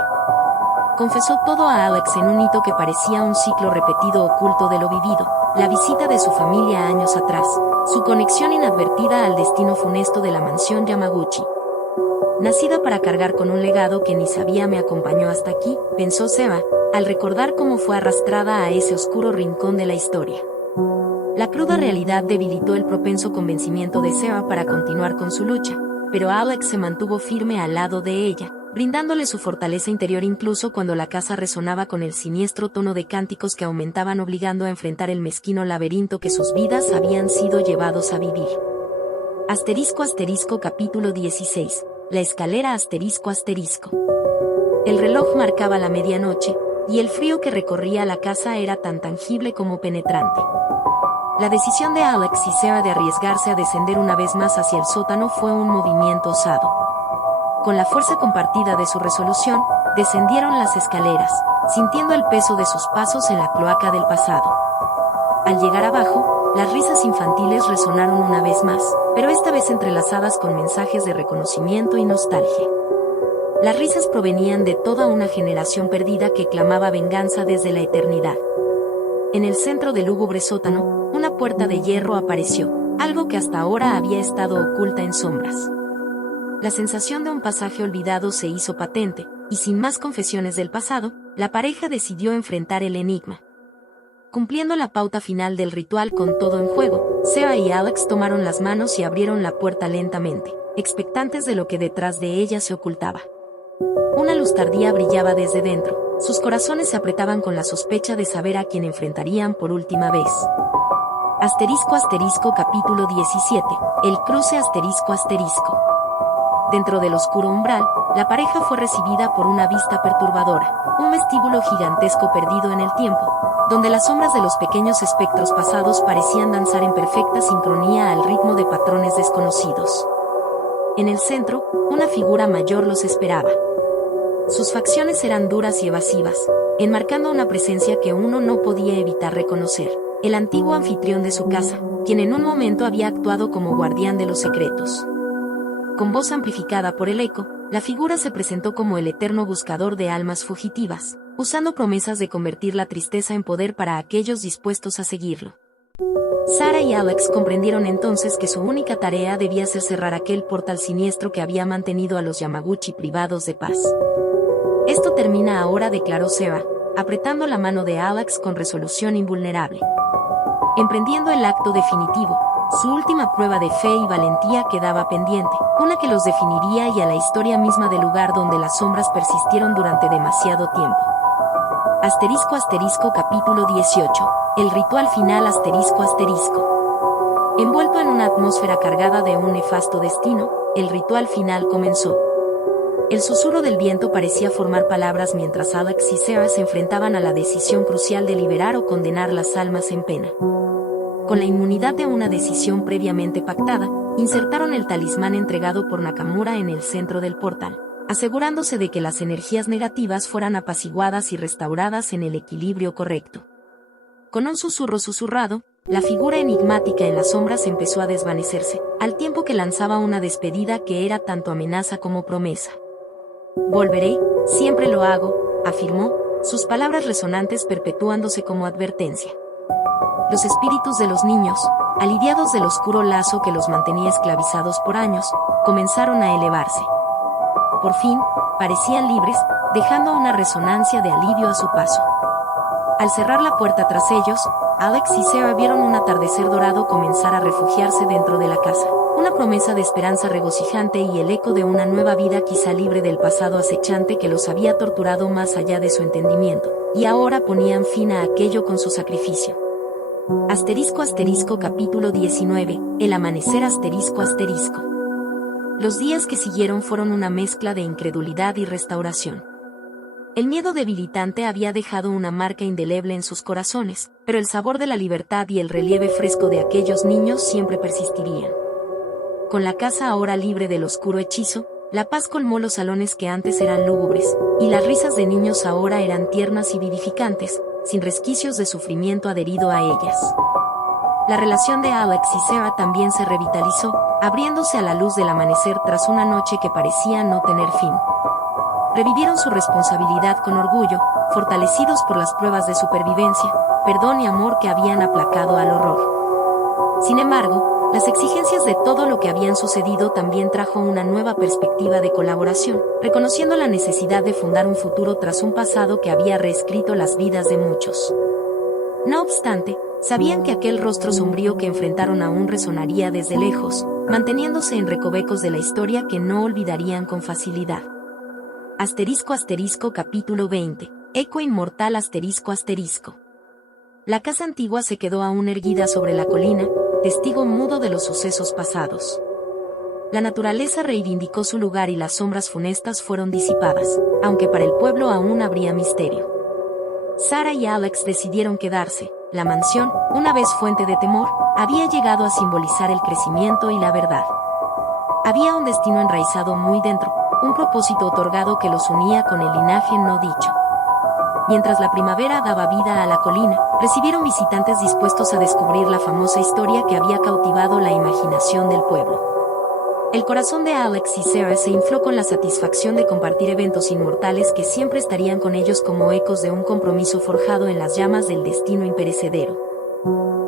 Confesó todo a Alex en un hito que parecía un ciclo repetido oculto de lo vivido, la visita de su familia años atrás, su conexión inadvertida al destino funesto de la mansión Yamaguchi. Nacida para cargar con un legado que ni sabía me acompañó hasta aquí, pensó Seba, al recordar cómo fue arrastrada a ese oscuro rincón de la historia. La cruda realidad debilitó el propenso convencimiento de Seba para continuar con su lucha, pero Alex se mantuvo firme al lado de ella, brindándole su fortaleza interior incluso cuando la casa resonaba con el siniestro tono de cánticos que aumentaban obligando a enfrentar el mezquino laberinto que sus vidas habían sido llevados a vivir. Capítulo 16. La escalera ***. El reloj marcaba la medianoche, y el frío que recorría la casa era tan tangible como penetrante. La decisión de Alex y Seba de arriesgarse a descender una vez más hacia el sótano fue un movimiento osado. Con la fuerza compartida de su resolución, descendieron las escaleras, sintiendo el peso de sus pasos en la cloaca del pasado. Al llegar abajo, las risas infantiles resonaron una vez más, pero esta vez entrelazadas con mensajes de reconocimiento y nostalgia. Las risas provenían de toda una generación perdida que clamaba venganza desde la eternidad. En el centro del lúgubre sótano, una puerta de hierro apareció, algo que hasta ahora había estado oculta en sombras. La sensación de un pasaje olvidado se hizo patente, y sin más confesiones del pasado, la pareja decidió enfrentar el enigma. Cumpliendo la pauta final del ritual con todo en juego, Seba y Alex tomaron las manos y abrieron la puerta lentamente, expectantes de lo que detrás de ella se ocultaba. Una luz tardía brillaba desde dentro, sus corazones se apretaban con la sospecha de saber a quién enfrentarían por última vez. Capítulo 17. El cruce ***. Dentro del oscuro umbral, la pareja fue recibida por una vista perturbadora, un vestíbulo gigantesco perdido en el tiempo, donde las sombras de los pequeños espectros pasados parecían danzar en perfecta sincronía al ritmo de patrones desconocidos. En el centro, una figura mayor los esperaba. Sus facciones eran duras y evasivas, enmarcando una presencia que uno no podía evitar reconocer: el antiguo anfitrión de su casa, quien en un momento había actuado como guardián de los secretos. Con voz amplificada por el eco, la figura se presentó como el eterno buscador de almas fugitivas, usando promesas de convertir la tristeza en poder para aquellos dispuestos a seguirlo. Sarah y Alex comprendieron entonces que su única tarea debía ser cerrar aquel portal siniestro que había mantenido a los Yamaguchi privados de paz. «Esto termina ahora», declaró Sarah, apretando la mano de Alex con resolución invulnerable. Emprendiendo el acto definitivo, su última prueba de fe y valentía quedaba pendiente, una que los definiría y a la historia misma del lugar donde las sombras persistieron durante demasiado tiempo. Capítulo 18. El ritual final. Envuelto en una atmósfera cargada de un nefasto destino, el ritual final comenzó. El susurro del viento parecía formar palabras mientras Alex y Sarah se enfrentaban a la decisión crucial de liberar o condenar las almas en pena. Con la inmunidad de una decisión previamente pactada, insertaron el talismán entregado por Nakamura en el centro del portal, asegurándose de que las energías negativas fueran apaciguadas y restauradas en el equilibrio correcto. Con un susurro susurrado, la figura enigmática en las sombras empezó a desvanecerse, al tiempo que lanzaba una despedida que era tanto amenaza como promesa. «Volveré, siempre lo hago», afirmó, sus palabras resonantes perpetuándose como advertencia. Los espíritus de los niños, aliviados del oscuro lazo que los mantenía esclavizados por años, comenzaron a elevarse. Por fin, parecían libres, dejando una resonancia de alivio a su paso. Al cerrar la puerta tras ellos, Alex y Sarah vieron un atardecer dorado comenzar a refugiarse dentro de la casa, una promesa de esperanza regocijante y el eco de una nueva vida quizá libre del pasado acechante que los había torturado más allá de su entendimiento, y ahora ponían fin a aquello con su sacrificio. Capítulo 19. El amanecer. Los días que siguieron fueron una mezcla de incredulidad y restauración. El miedo debilitante había dejado una marca indeleble en sus corazones, pero el sabor de la libertad y el relieve fresco de aquellos niños siempre persistirían. Con la casa ahora libre del oscuro hechizo, la paz colmó los salones que antes eran lúgubres, y las risas de niños ahora eran tiernas y vivificantes, sin resquicios de sufrimiento adherido a ellas. La relación de Alex y Sarah también se revitalizó, abriéndose a la luz del amanecer tras una noche que parecía no tener fin. Revivieron su responsabilidad con orgullo, fortalecidos por las pruebas de supervivencia, perdón y amor que habían aplacado al horror. Sin embargo, las exigencias de todo lo que habían sucedido también trajo una nueva perspectiva de colaboración, reconociendo la necesidad de fundar un futuro tras un pasado que había reescrito las vidas de muchos. No obstante, sabían que aquel rostro sombrío que enfrentaron aún resonaría desde lejos, manteniéndose en recovecos de la historia que no olvidarían con facilidad. Capítulo 20. Eco inmortal. La casa antigua se quedó aún erguida sobre la colina, testigo mudo de los sucesos pasados. La naturaleza reivindicó su lugar y las sombras funestas fueron disipadas, aunque para el pueblo aún habría misterio. Sarah y Alex decidieron quedarse. La mansión, una vez fuente de temor, había llegado a simbolizar el crecimiento y la verdad. Había un destino enraizado muy dentro, un propósito otorgado que los unía con el linaje no dicho. Mientras la primavera daba vida a la colina, recibieron visitantes dispuestos a descubrir la famosa historia que había cautivado la imaginación del pueblo. El corazón de Alex y Sarah se infló con la satisfacción de compartir eventos inmortales que siempre estarían con ellos como ecos de un compromiso forjado en las llamas del destino imperecedero.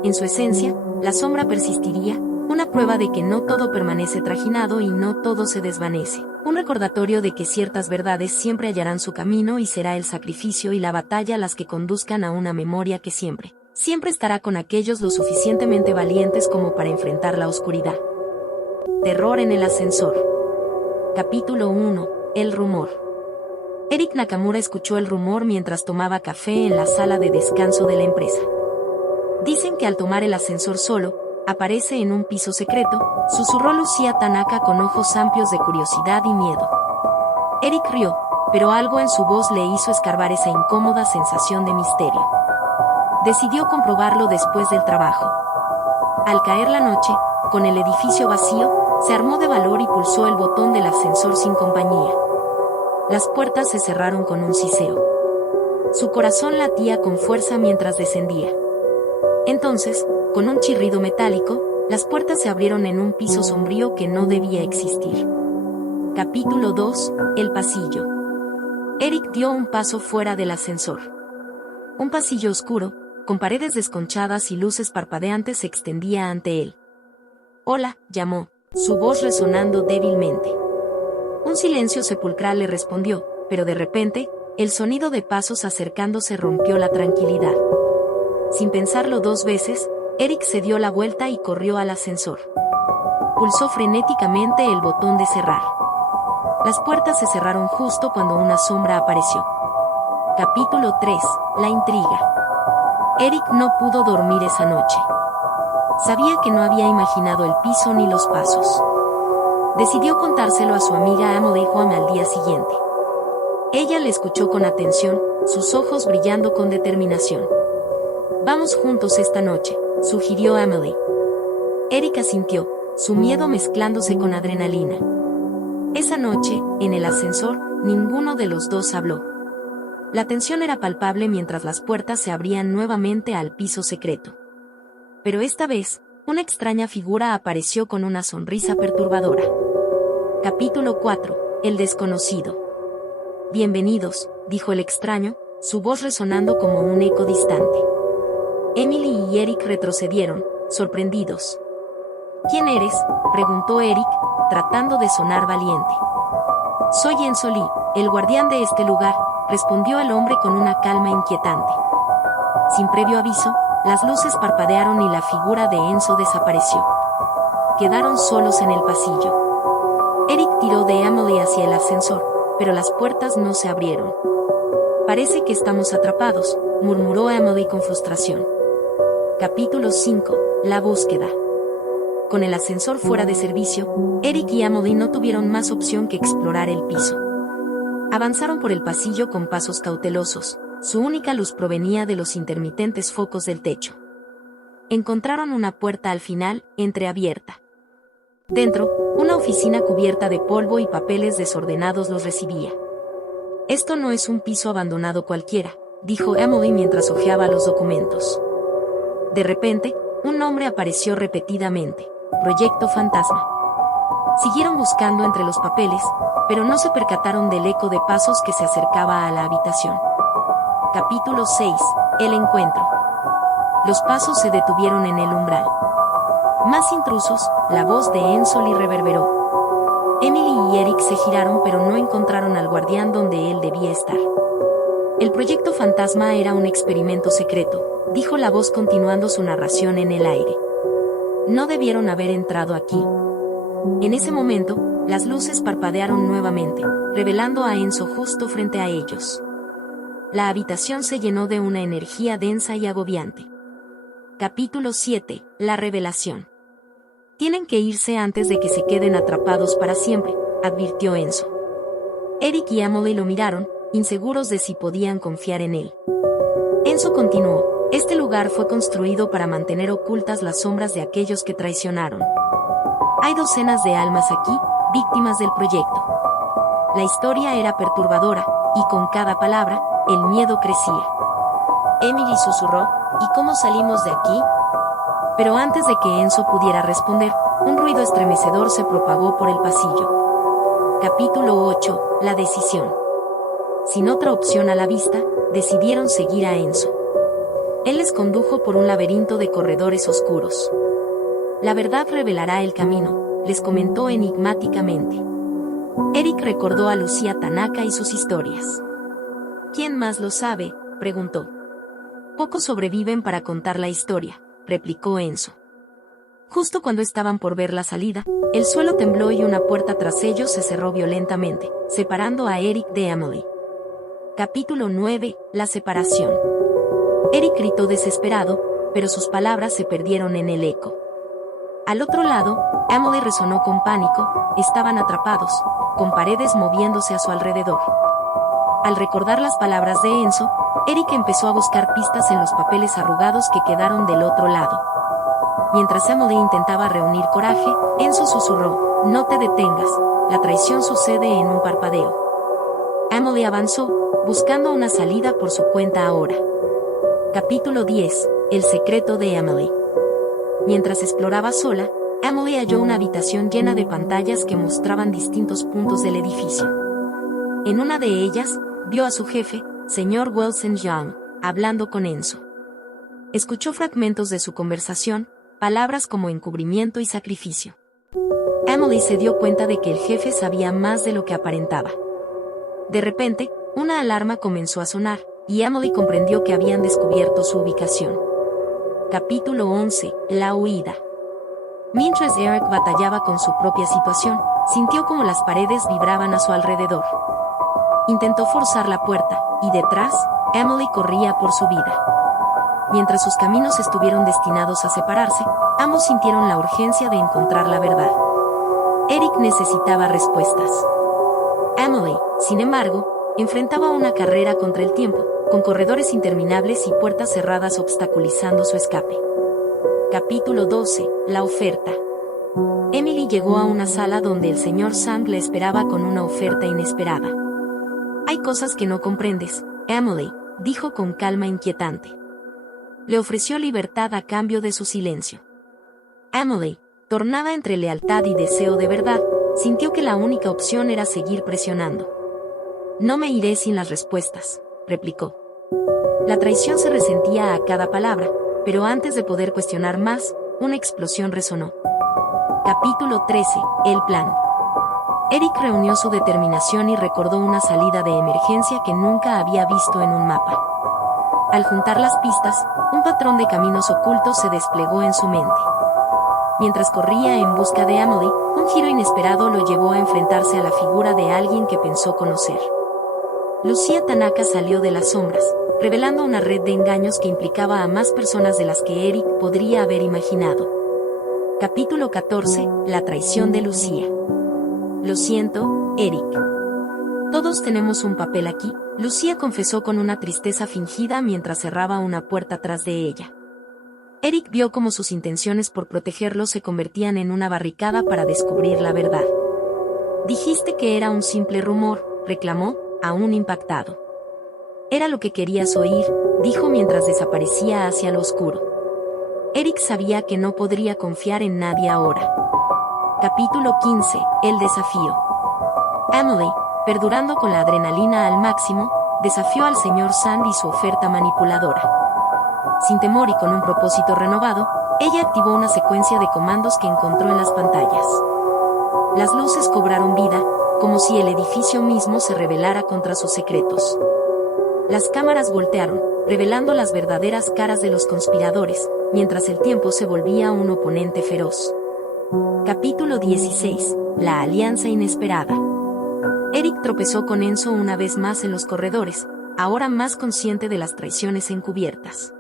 En su esencia, la sombra persistiría, una prueba de que no todo permanece trajinado y no todo se desvanece, un recordatorio de que ciertas verdades siempre hallarán su camino y será el sacrificio y la batalla las que conduzcan a una memoria que siempre estará con aquellos lo suficientemente valientes como para enfrentar la oscuridad. Terror en el ascensor. Capítulo 1. El rumor. Eric Nakamura escuchó el rumor mientras tomaba café en la sala de descanso de la empresa. Dicen que al tomar el ascensor solo, Aparece en un piso secreto, susurró Lucía Tanaka con ojos amplios de curiosidad y miedo. Eric rió, pero algo en su voz le hizo escarbar esa incómoda sensación de misterio. Decidió comprobarlo después del trabajo. Al caer la noche, con el edificio vacío, se armó de valor y pulsó el botón del ascensor sin compañía. Las puertas se cerraron con un siseo. Su corazón latía con fuerza mientras descendía. Entonces, con un chirrido metálico, las puertas se abrieron en un piso sombrío que no debía existir. Capítulo 2. El pasillo. Eric dio un paso fuera del ascensor. Un pasillo oscuro, con paredes desconchadas y luces parpadeantes se extendía ante él. «Hola», llamó, su voz resonando débilmente. Un silencio sepulcral le respondió, pero de repente, el sonido de pasos acercándose rompió la tranquilidad. Sin pensarlo 2 veces, Eric se dio la vuelta y corrió al ascensor. Pulsó frenéticamente el botón de cerrar. Las puertas se cerraron justo cuando una sombra apareció. Capítulo 3. La intriga. Eric no pudo dormir esa noche. Sabía que no había imaginado el piso ni los pasos. Decidió contárselo a su amiga Emily Huang al día siguiente. Ella le escuchó con atención, sus ojos brillando con determinación. «Vamos juntos esta noche», sugirió Emily. Eric asintió, su miedo mezclándose con adrenalina. Esa noche, en el ascensor, ninguno de los dos habló. La tensión era palpable mientras las puertas se abrían nuevamente al piso secreto. Pero esta vez, una extraña figura apareció con una sonrisa perturbadora. Capítulo 4. El desconocido. «Bienvenidos», dijo el extraño, su voz resonando como un eco distante. Emily y Eric retrocedieron, sorprendidos. «¿Quién eres?», preguntó Eric, tratando de sonar valiente. «Soy Enzo Lee, el guardián de este lugar», respondió el hombre con una calma inquietante. Sin previo aviso, las luces parpadearon y la figura de Enzo desapareció. Quedaron solos en el pasillo. Eric tiró de Emily hacia el ascensor, pero las puertas no se abrieron. «Parece que estamos atrapados», murmuró Emily con frustración. Capítulo 5. La búsqueda. Con el ascensor fuera de servicio, Eric y Emily no tuvieron más opción que explorar el piso. Avanzaron por el pasillo con pasos cautelosos, su única luz provenía de los intermitentes focos del techo. Encontraron una puerta al final, entreabierta. Dentro, una oficina cubierta de polvo y papeles desordenados los recibía. «Esto no es un piso abandonado cualquiera», dijo Emily mientras hojeaba los documentos. De repente, un nombre apareció repetidamente: Proyecto Fantasma. Siguieron buscando entre los papeles, pero no se percataron del eco de pasos que se acercaba a la habitación. Capítulo 6. El encuentro. Los pasos se detuvieron en el umbral. «Más intrusos», la voz de Enzo Lee reverberó. Emily y Eric se giraron pero no encontraron al guardián donde él debía estar. «El proyecto Fantasma era un experimento secreto», dijo la voz continuando su narración en el aire. «No debieron haber entrado aquí». En ese momento, las luces parpadearon nuevamente, revelando a Enzo justo frente a ellos. La habitación se llenó de una energía densa y agobiante. Capítulo 7. La revelación. «Tienen que irse antes de que se queden atrapados para siempre», advirtió Enzo. Eric y Emily lo miraron, inseguros de si podían confiar en él. Enzo continuó: «Este lugar fue construido para mantener ocultas las sombras de aquellos que traicionaron. Hay docenas de almas aquí, víctimas del proyecto». La historia era perturbadora, y con cada palabra, el miedo crecía. Emily susurró: «¿Y cómo salimos de aquí?». Pero antes de que Enzo pudiera responder, un ruido estremecedor se propagó por el pasillo. Capítulo 8. La decisión. Sin otra opción a la vista, decidieron seguir a Enzo. Él les condujo por un laberinto de corredores oscuros. «La verdad revelará el camino», les comentó enigmáticamente. Eric recordó a Lucía Tanaka y sus historias. «¿Quién más lo sabe?», preguntó. «Pocos sobreviven para contar la historia», replicó Enzo. Justo cuando estaban por ver la salida, el suelo tembló y una puerta tras ellos se cerró violentamente, separando a Eric de Emily. Capítulo 9. La separación. Eric gritó desesperado, pero sus palabras se perdieron en el eco. Al otro lado, Emily resonó con pánico. Estaban atrapados, con paredes moviéndose a su alrededor. Al recordar las palabras de Enzo, Eric empezó a buscar pistas en los papeles arrugados que quedaron del otro lado. Mientras Emily intentaba reunir coraje, Enzo susurró: «No te detengas, la traición sucede en un parpadeo». Emily avanzó, buscando una salida por su cuenta ahora. Capítulo 10. El secreto de Emily. Mientras exploraba sola, Emily halló una habitación llena de pantallas que mostraban distintos puntos del edificio. En una de ellas, vio a su jefe, señor Wilson Young, hablando con Enzo. Escuchó fragmentos de su conversación, palabras como encubrimiento y sacrificio. Emily se dio cuenta de que el jefe sabía más de lo que aparentaba. De repente, una alarma comenzó a sonar, y Emily comprendió que habían descubierto su ubicación. Capítulo 11. La huida. Mientras Eric batallaba con su propia situación, sintió como las paredes vibraban a su alrededor. Intentó forzar la puerta, y detrás, Emily corría por su vida. Mientras sus caminos estuvieron destinados a separarse, ambos sintieron la urgencia de encontrar la verdad. Eric necesitaba respuestas. Emily, sin embargo, enfrentaba una carrera contra el tiempo, con corredores interminables y puertas cerradas obstaculizando su escape. Capítulo 12. La oferta. Emily llegó a una sala donde el señor Sand le esperaba con una oferta inesperada. «Hay cosas que no comprendes, Emily», dijo con calma inquietante. Le ofreció libertad a cambio de su silencio. Emily, tornada entre lealtad y deseo de verdad, sintió que la única opción era seguir presionando. «No me iré sin las respuestas», replicó. La traición se resentía a cada palabra, pero antes de poder cuestionar más, una explosión resonó. Capítulo 13. El plan. Eric reunió su determinación y recordó una salida de emergencia que nunca había visto en un mapa. Al juntar las pistas, un patrón de caminos ocultos se desplegó en su mente. Mientras corría en busca de Emily, un giro inesperado lo llevó a enfrentarse a la figura de alguien que pensó conocer. Lucia Tanaka salió de las sombras, revelando una red de engaños que implicaba a más personas de las que Eric podría haber imaginado. Capítulo 14. La traición de Lucia. «Lo siento, Eric. Todos tenemos un papel aquí», Lucia confesó con una tristeza fingida mientras cerraba una puerta tras de ella. Eric vio cómo sus intenciones por protegerlo se convertían en una barricada para descubrir la verdad. «Dijiste que era un simple rumor», reclamó, aún impactado. «Era lo que querías oír», dijo mientras desaparecía hacia lo oscuro. Eric sabía que no podría confiar en nadie ahora. Capítulo 15. El desafío. Emily, perdurando con la adrenalina al máximo, desafió al señor Sand y su oferta manipuladora. Sin temor y con un propósito renovado, ella activó una secuencia de comandos que encontró en las pantallas. Las luces cobraron vida, como si el edificio mismo se rebelara contra sus secretos. Las cámaras voltearon, revelando las verdaderas caras de los conspiradores, mientras el tiempo se volvía un oponente feroz. Capítulo 16. La alianza inesperada. Eric tropezó con Enzo una vez más en los corredores, ahora más consciente de las traiciones encubiertas.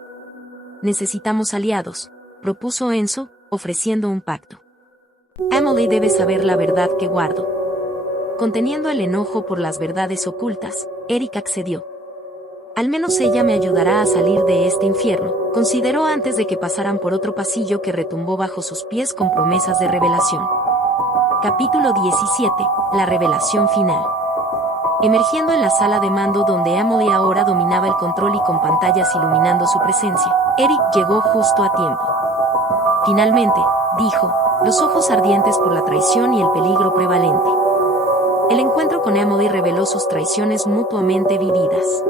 «Necesitamos aliados», propuso Enzo, ofreciendo un pacto. «Emily debe saber la verdad que guardo». Conteniendo el enojo por las verdades ocultas, Eric accedió. «Al menos ella me ayudará a salir de este infierno», consideró antes de que pasaran por otro pasillo que retumbó bajo sus pies con promesas de revelación. Capítulo 17. La revelación final. Emergiendo en la sala de mando donde Emily ahora dominaba el control y con pantallas iluminando su presencia, Eric llegó justo a tiempo. «Finalmente», dijo, los ojos ardientes por la traición y el peligro prevalente. El encuentro con Emily reveló sus traiciones mutuamente vividas.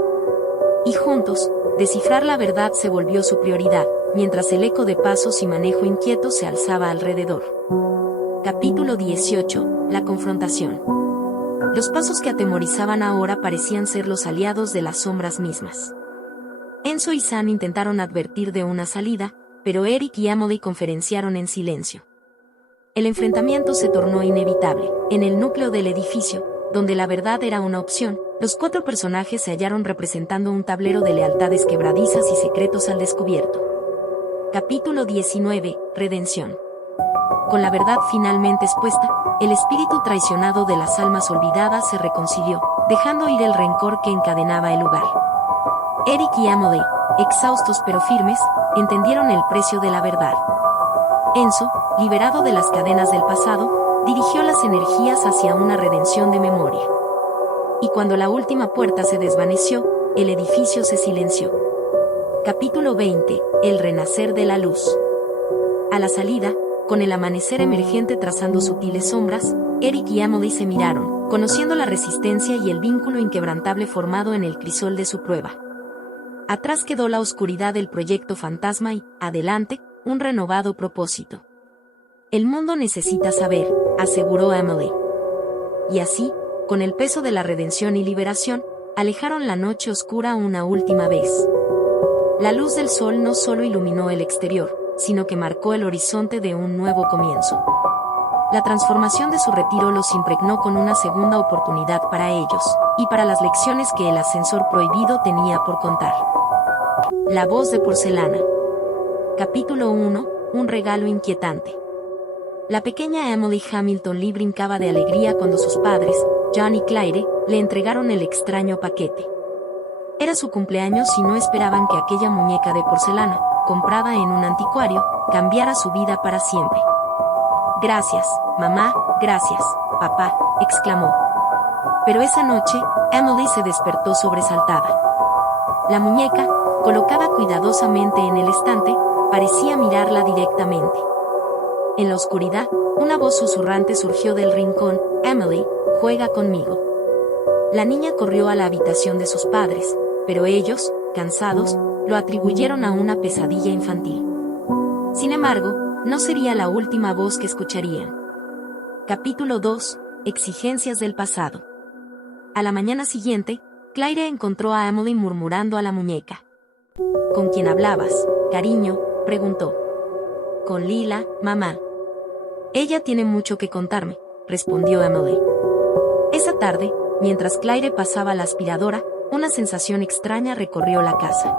Y juntos, descifrar la verdad se volvió su prioridad, mientras el eco de pasos y manejo inquieto se alzaba alrededor. Capítulo 18. La confrontación. Los pasos que atemorizaban ahora parecían ser los aliados de las sombras mismas. Enzo y San intentaron advertir de una salida, pero Eric y Emily conferenciaron en silencio. El enfrentamiento se tornó inevitable. En el núcleo del edificio, donde la verdad era una opción, los 4 personajes se hallaron representando un tablero de lealtades quebradizas y secretos al descubierto. Capítulo 19. Redención. con la verdad finalmente expuesta, el espíritu traicionado de las almas olvidadas se reconcilió, dejando ir el rencor que encadenaba el lugar. Eric y Emily, exhaustos pero firmes, entendieron el precio de la verdad. Enzo, liberado de las cadenas del pasado, dirigió las energías hacia una redención de memoria. Y cuando la última puerta se desvaneció, el edificio se silenció. Capítulo 20. El renacer de la luz. A la salida, con el amanecer emergente trazando sutiles sombras, Eric y Emily se miraron, conociendo la resistencia y el vínculo inquebrantable formado en el crisol de su prueba. Atrás quedó la oscuridad del proyecto fantasma y, adelante, un renovado propósito. El mundo necesita saber, aseguró Emily. Y así, con el peso de la redención y liberación, alejaron la noche oscura una última vez. La luz del sol no solo iluminó el exterior, sino que marcó el horizonte de un nuevo comienzo. La transformación de su retiro los impregnó con una segunda oportunidad para ellos, y para las lecciones que el ascensor prohibido tenía por contar. La voz de porcelana. Capítulo 1. Un regalo inquietante. La pequeña Emily Hamilton Lee brincaba de alegría cuando sus padres, John y Claire, le entregaron el extraño paquete. Era su cumpleaños y no esperaban que aquella muñeca de porcelana, comprada en un anticuario, cambiara su vida para siempre. «Gracias, mamá, gracias, papá», exclamó. Pero esa noche, Emily se despertó sobresaltada. La muñeca, colocada cuidadosamente en el estante, parecía mirarla directamente. En la oscuridad, una voz susurrante surgió del rincón: «Emily, juega conmigo». La niña corrió a la habitación de sus padres, pero ellos, cansados, lo atribuyeron a una pesadilla infantil. Sin embargo, no sería la última voz que escucharían. Capítulo 2. Exigencias del pasado. A la mañana siguiente, Claire encontró a Emily murmurando a la muñeca. «¿Con quién hablabas, cariño?», preguntó. «Con Lila, mamá». «Ella tiene mucho que contarme», respondió Emily. Esa tarde, mientras Claire pasaba la aspiradora, una sensación extraña recorrió la casa.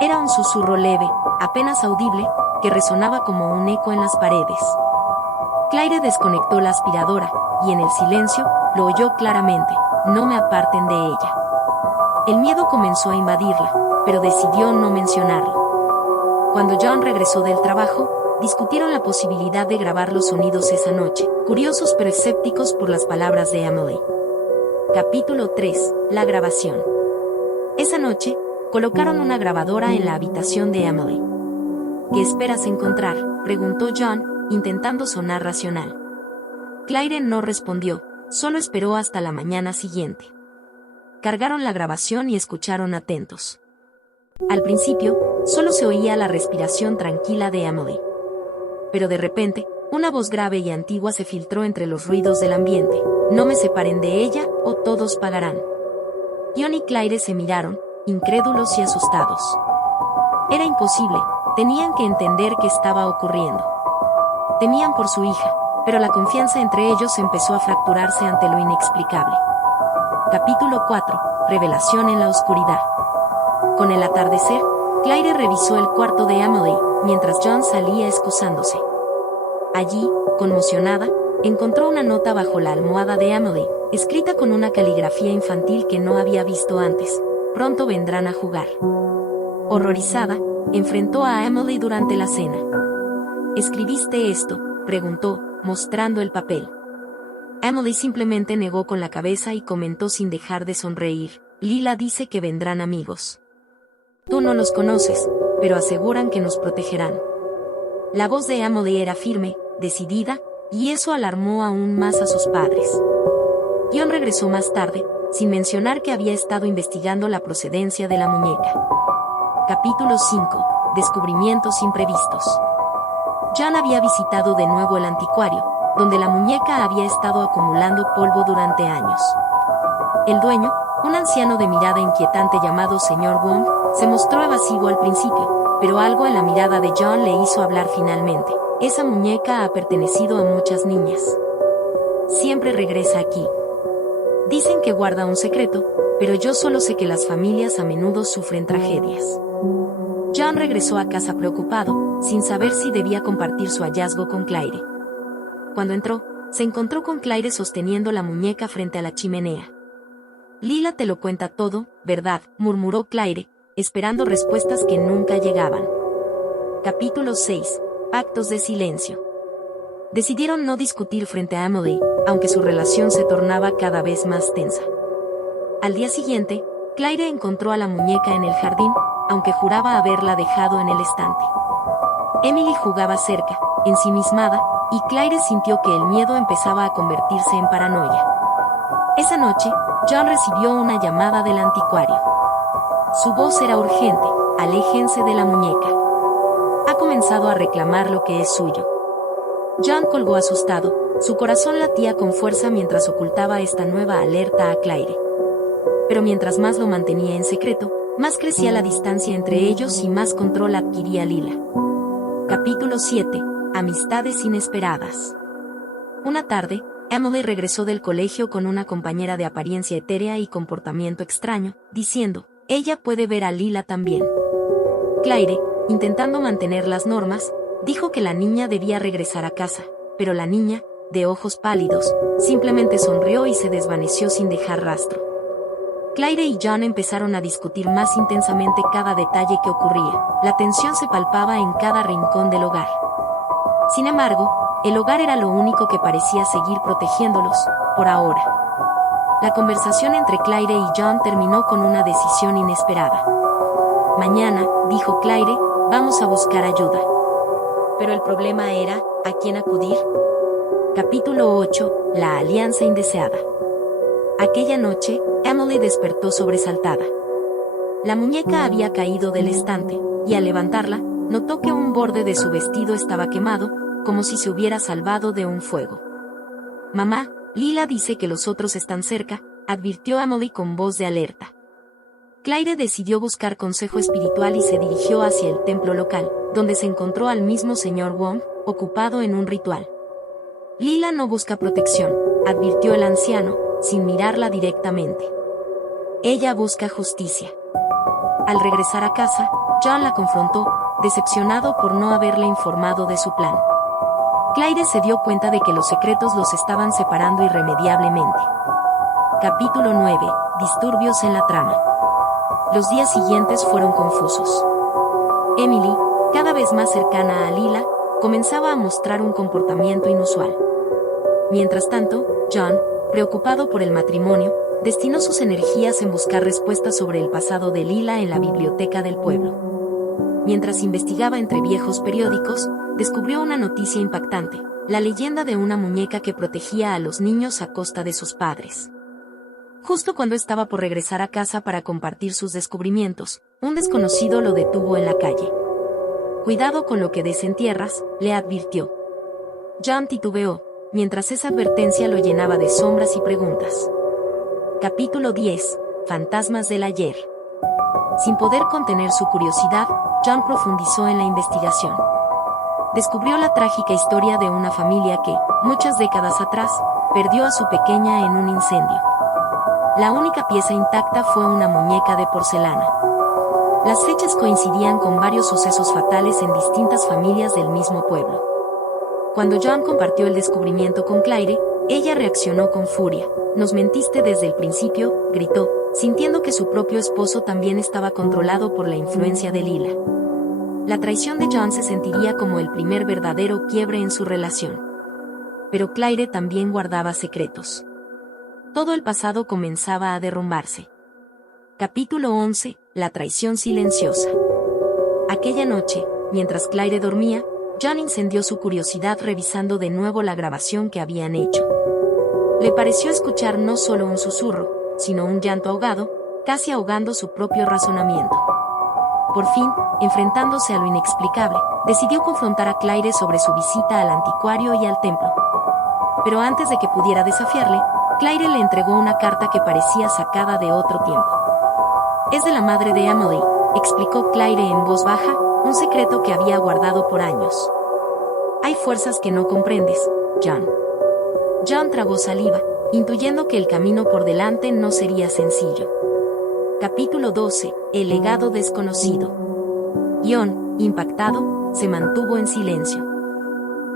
Era un susurro leve, apenas audible, que resonaba como un eco en las paredes. Claire desconectó la aspiradora, y en el silencio, lo oyó claramente: «No me aparten de ella». El miedo comenzó a invadirla, pero decidió no mencionarlo. Cuando John regresó del trabajo, discutieron la posibilidad de grabar los sonidos esa noche, curiosos pero escépticos por las palabras de Emily. Capítulo 3. La grabación. Esa noche, colocaron una grabadora en la habitación de Emily. «¿Qué esperas encontrar?», preguntó John, intentando sonar racional. Claire no respondió, solo esperó hasta la mañana siguiente. Cargaron la grabación y escucharon atentos. Al principio, solo se oía la respiración tranquila de Emily. Pero de repente, una voz grave y antigua se filtró entre los ruidos del ambiente: «No me separen de ella, o todos pagarán». John y Claire se miraron, incrédulos y asustados. Era imposible, tenían que entender qué estaba ocurriendo. Temían por su hija, pero la confianza entre ellos empezó a fracturarse ante lo inexplicable. Capítulo 4. Revelación en la oscuridad. Con el atardecer, Claire revisó el cuarto de Emily, mientras John salía excusándose. Allí, conmocionada, encontró una nota bajo la almohada de Emily, escrita con una caligrafía infantil que no había visto antes: «Pronto vendrán a jugar». Horrorizada, enfrentó a Emily durante la cena. «¿Escribiste esto?», preguntó, mostrando el papel. Emily simplemente negó con la cabeza y comentó sin dejar de sonreír: «Lila dice que vendrán amigos. Tú no los conoces, pero aseguran que nos protegerán». La voz de Emily era firme, decidida, y eso alarmó aún más a sus padres. John regresó más tarde, sin mencionar que había estado investigando la procedencia de la muñeca. Capítulo 5. Descubrimientos imprevistos. John había visitado de nuevo el anticuario, donde la muñeca había estado acumulando polvo durante años. El dueño, un anciano de mirada inquietante llamado Sr. Wong, se mostró evasivo al principio, pero algo en la mirada de John le hizo hablar finalmente. «Esa muñeca ha pertenecido a muchas niñas. Siempre regresa aquí. Dicen que guarda un secreto, pero yo solo sé que las familias a menudo sufren tragedias». John regresó a casa preocupado, sin saber si debía compartir su hallazgo con Claire. Cuando entró, se encontró con Claire sosteniendo la muñeca frente a la chimenea. Lila te lo cuenta todo, ¿verdad?, murmuró Claire, esperando respuestas que nunca llegaban. Capítulo 6. Pactos de silencio. Decidieron no discutir frente a Emily, aunque su relación se tornaba cada vez más tensa. Al día siguiente, Claire encontró a la muñeca en el jardín, aunque juraba haberla dejado en el estante. Emily jugaba cerca, ensimismada, y Claire sintió que el miedo empezaba a convertirse en paranoia. Esa noche, John recibió una llamada del anticuario. Su voz era urgente: aléjense de la muñeca. Ha comenzado a reclamar lo que es suyo. John colgó asustado, su corazón latía con fuerza mientras ocultaba esta nueva alerta a Claire. Pero mientras más lo mantenía en secreto, más crecía la distancia entre ellos y más control adquiría Lila. Capítulo 7. Amistades inesperadas. Una tarde, Emily regresó del colegio con una compañera de apariencia etérea y comportamiento extraño, diciendo: ella puede ver a Lila también. Claire, intentando mantener las normas, dijo que la niña debía regresar a casa, pero la niña, de ojos pálidos, simplemente sonrió y se desvaneció sin dejar rastro. Claire y John empezaron a discutir más intensamente cada detalle que ocurría. La tensión se palpaba en cada rincón del hogar. Sin embargo, el hogar era lo único que parecía seguir protegiéndolos, por ahora. La conversación entre Claire y John terminó con una decisión inesperada. Mañana, dijo Claire, vamos a buscar ayuda. Pero el problema era, ¿a quién acudir? Capítulo 8. La alianza indeseada. Aquella noche, Emily despertó sobresaltada. La muñeca había caído del estante, y al levantarla, notó que un borde de su vestido estaba quemado, como si se hubiera salvado de un fuego. Mamá, Lila dice que los otros están cerca, advirtió Emily con voz de alerta. Claire decidió buscar consejo espiritual y se dirigió hacia el templo local, donde se encontró al mismo señor Wong, ocupado en un ritual. Lila no busca protección, advirtió el anciano, sin mirarla directamente. Ella busca justicia. Al regresar a casa, John la confrontó, decepcionado por no haberle informado de su plan. Claire se dio cuenta de que los secretos los estaban separando irremediablemente. Capítulo 9. Disturbios en la trama. Los días siguientes fueron confusos. Emily, cada vez más cercana a Lila, comenzaba a mostrar un comportamiento inusual. Mientras tanto, John, preocupado por el matrimonio, destinó sus energías en buscar respuestas sobre el pasado de Lila en la biblioteca del pueblo. Mientras investigaba entre viejos periódicos, descubrió una noticia impactante: la leyenda de una muñeca que protegía a los niños a costa de sus padres. Justo cuando estaba por regresar a casa para compartir sus descubrimientos, un desconocido lo detuvo en la calle. Cuidado con lo que desentierras, le advirtió. John titubeó, mientras esa advertencia lo llenaba de sombras y preguntas. Capítulo 10. Fantasmas del ayer. Sin poder contener su curiosidad, John profundizó en la investigación. Descubrió la trágica historia de una familia que, muchas décadas atrás, perdió a su pequeña en un incendio. La única pieza intacta fue una muñeca de porcelana. Las fechas coincidían con varios sucesos fatales en distintas familias del mismo pueblo. Cuando John compartió el descubrimiento con Claire, ella reaccionó con furia. «Nos mentiste desde el principio», gritó, sintiendo que su propio esposo también estaba controlado por la influencia de Lila. La traición de John se sentiría como el primer verdadero quiebre en su relación. Pero Claire también guardaba secretos. Todo el pasado comenzaba a derrumbarse. Capítulo 11. La traición silenciosa. Aquella noche, mientras Claire dormía, John encendió su curiosidad revisando de nuevo la grabación que habían hecho. Le pareció escuchar no solo un susurro, sino un llanto ahogado, casi ahogando su propio razonamiento. Por fin, enfrentándose a lo inexplicable, decidió confrontar a Claire sobre su visita al anticuario y al templo. Pero antes de que pudiera desafiarle, Claire le entregó una carta que parecía sacada de otro tiempo. «Es de la madre de Emily», explicó Claire en voz baja, un secreto que había guardado por años. «Hay fuerzas que no comprendes, John». John tragó saliva, intuyendo que el camino por delante no sería sencillo. Capítulo 12. El legado desconocido. Jon, impactado, se mantuvo en silencio.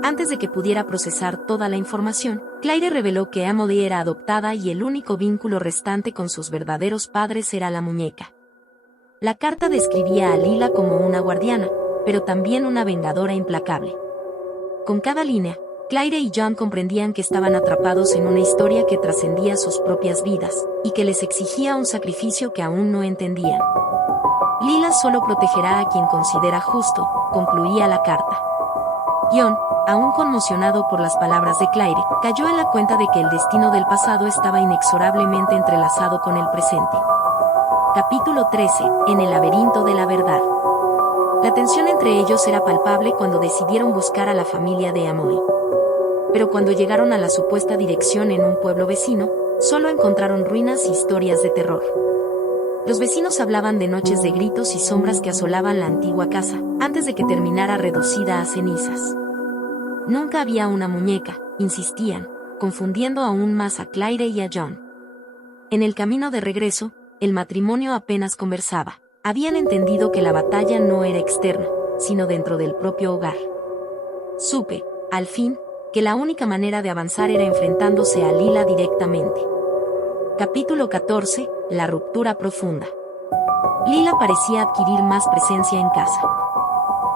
Antes de que pudiera procesar toda la información, Claire reveló que Emily era adoptada y el único vínculo restante con sus verdaderos padres era la muñeca. La carta describía a Lila como una guardiana, pero también una vengadora implacable. Con cada línea, Claire y Jon comprendían que estaban atrapados en una historia que trascendía sus propias vidas, y que les exigía un sacrificio que aún no entendían. Lila solo protegerá a quien considera justo, concluía la carta. Jon, aún conmocionado por las palabras de Claire, cayó en la cuenta de que el destino del pasado estaba inexorablemente entrelazado con el presente. Capítulo 13. En el laberinto de la verdad. La tensión entre ellos era palpable cuando decidieron buscar a la familia de Emily. Pero cuando llegaron a la supuesta dirección en un pueblo vecino, solo encontraron ruinas y historias de terror. Los vecinos hablaban de noches de gritos y sombras que asolaban la antigua casa, antes de que terminara reducida a cenizas. Nunca había una muñeca, insistían, confundiendo aún más a Claire y a Jon. En el camino de regreso, el matrimonio apenas conversaba. Habían entendido que la batalla no era externa, sino dentro del propio hogar. Supe, al fin, que la única manera de avanzar era enfrentándose a Lila directamente. Capítulo 14. La ruptura profunda. Lila parecía adquirir más presencia en casa.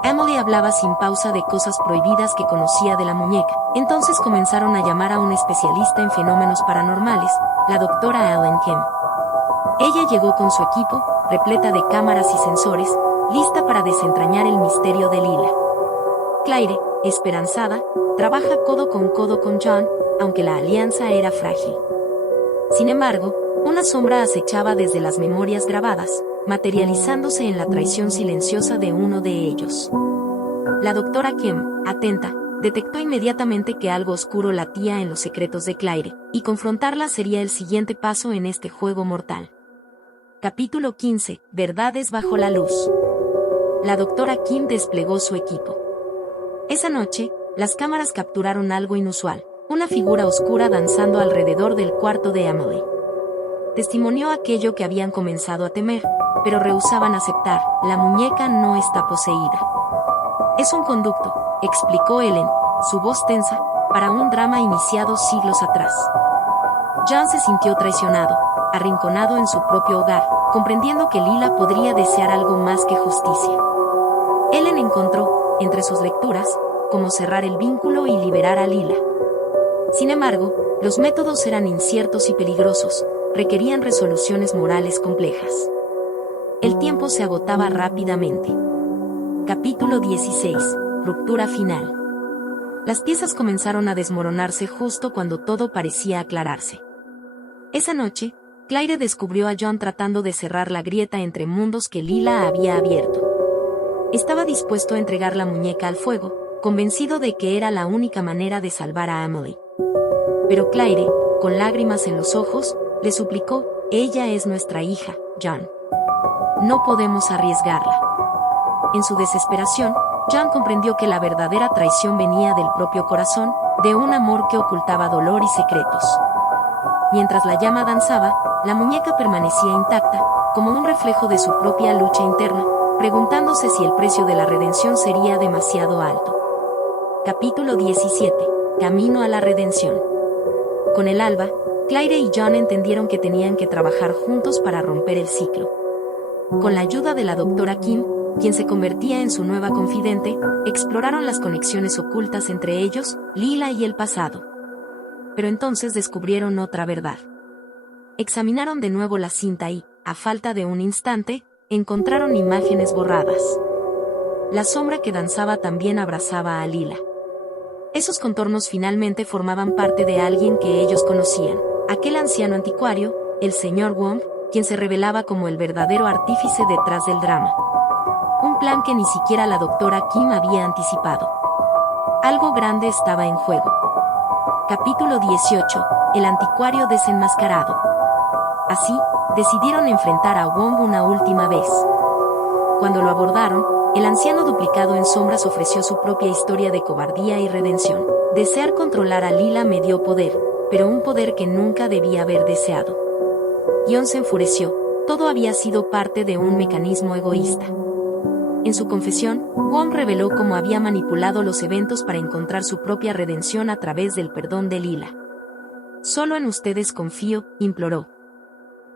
Emily hablaba sin pausa de cosas prohibidas que conocía de la muñeca. Entonces comenzaron a llamar a un especialista en fenómenos paranormales, la doctora Ellen Kim. Ella llegó con su equipo, repleta de cámaras y sensores, lista para desentrañar el misterio de Lila. Claire, esperanzada, trabaja codo con Jon, aunque la alianza era frágil. Sin embargo, una sombra acechaba desde las memorias grabadas, materializándose en la traición silenciosa de uno de ellos. La doctora Kim, atenta, detectó inmediatamente que algo oscuro latía en los secretos de Claire, y confrontarla sería el siguiente paso en este juego mortal. Capítulo 15. Verdades bajo la luz. La doctora Kim desplegó su equipo. Esa noche, las cámaras capturaron algo inusual, una figura oscura danzando alrededor del cuarto de Emily. Testimonió aquello que habían comenzado a temer, pero rehusaban aceptar: la muñeca no está poseída. Es un conducto, explicó Ellen, su voz tensa, para un drama iniciado siglos atrás. Jon se sintió traicionado, arrinconado en su propio hogar, comprendiendo que Lila podría desear algo más que justicia. Ellen encontró, entre sus lecturas, cómo cerrar el vínculo y liberar a Lila. Sin embargo, los métodos eran inciertos y peligrosos, requerían resoluciones morales complejas. El tiempo se agotaba rápidamente. Capítulo 16. Ruptura final. Las piezas comenzaron a desmoronarse justo cuando todo parecía aclararse. Esa noche, Claire descubrió a Jon tratando de cerrar la grieta entre mundos que Lila había abierto. Estaba dispuesto a entregar la muñeca al fuego, convencido de que era la única manera de salvar a Emily. Pero Claire, con lágrimas en los ojos, le suplicó: ella es nuestra hija, Jon. No podemos arriesgarla. En su desesperación, Jon comprendió que la verdadera traición venía del propio corazón, de un amor que ocultaba dolor y secretos. Mientras la llama danzaba, la muñeca permanecía intacta, como un reflejo de su propia lucha interna, preguntándose si el precio de la redención sería demasiado alto. Capítulo 17. Camino a la redención. Con el alba, Claire y Jon entendieron que tenían que trabajar juntos para romper el ciclo. Con la ayuda de la doctora Kim, quien se convertía en su nueva confidente, exploraron las conexiones ocultas entre ellos, Lila y el pasado. Pero entonces descubrieron otra verdad. Examinaron de nuevo la cinta y, a falta de un instante, encontraron imágenes borradas. La sombra que danzaba también abrazaba a Lila. Esos contornos finalmente formaban parte de alguien que ellos conocían, aquel anciano anticuario, el señor Wong, quien se revelaba como el verdadero artífice detrás del drama. Un plan que ni siquiera la doctora Kim había anticipado. Algo grande estaba en juego. Capítulo 18. El anticuario desenmascarado. Así, decidieron enfrentar a Wong una última vez. Cuando lo abordaron, el anciano duplicado en sombras ofreció su propia historia de cobardía y redención. Desear controlar a Lila me dio poder, pero un poder que nunca debía haber deseado. Jon se enfureció, todo había sido parte de un mecanismo egoísta. En su confesión, Wong reveló cómo había manipulado los eventos para encontrar su propia redención a través del perdón de Lila. «Solo en ustedes confío», imploró.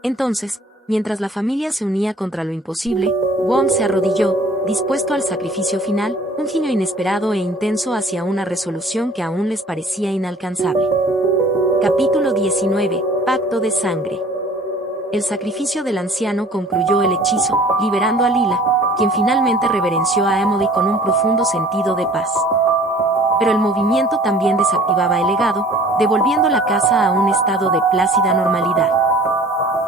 Entonces, mientras la familia se unía contra lo imposible, Wong se arrodilló, dispuesto al sacrificio final, un guiño inesperado e intenso hacia una resolución que aún les parecía inalcanzable. Capítulo 19. Pacto de sangre. El sacrificio del anciano concluyó el hechizo, liberando a Lila, quien finalmente reverenció a Emily con un profundo sentido de paz. Pero el movimiento también desactivaba el legado, devolviendo la casa a un estado de plácida normalidad.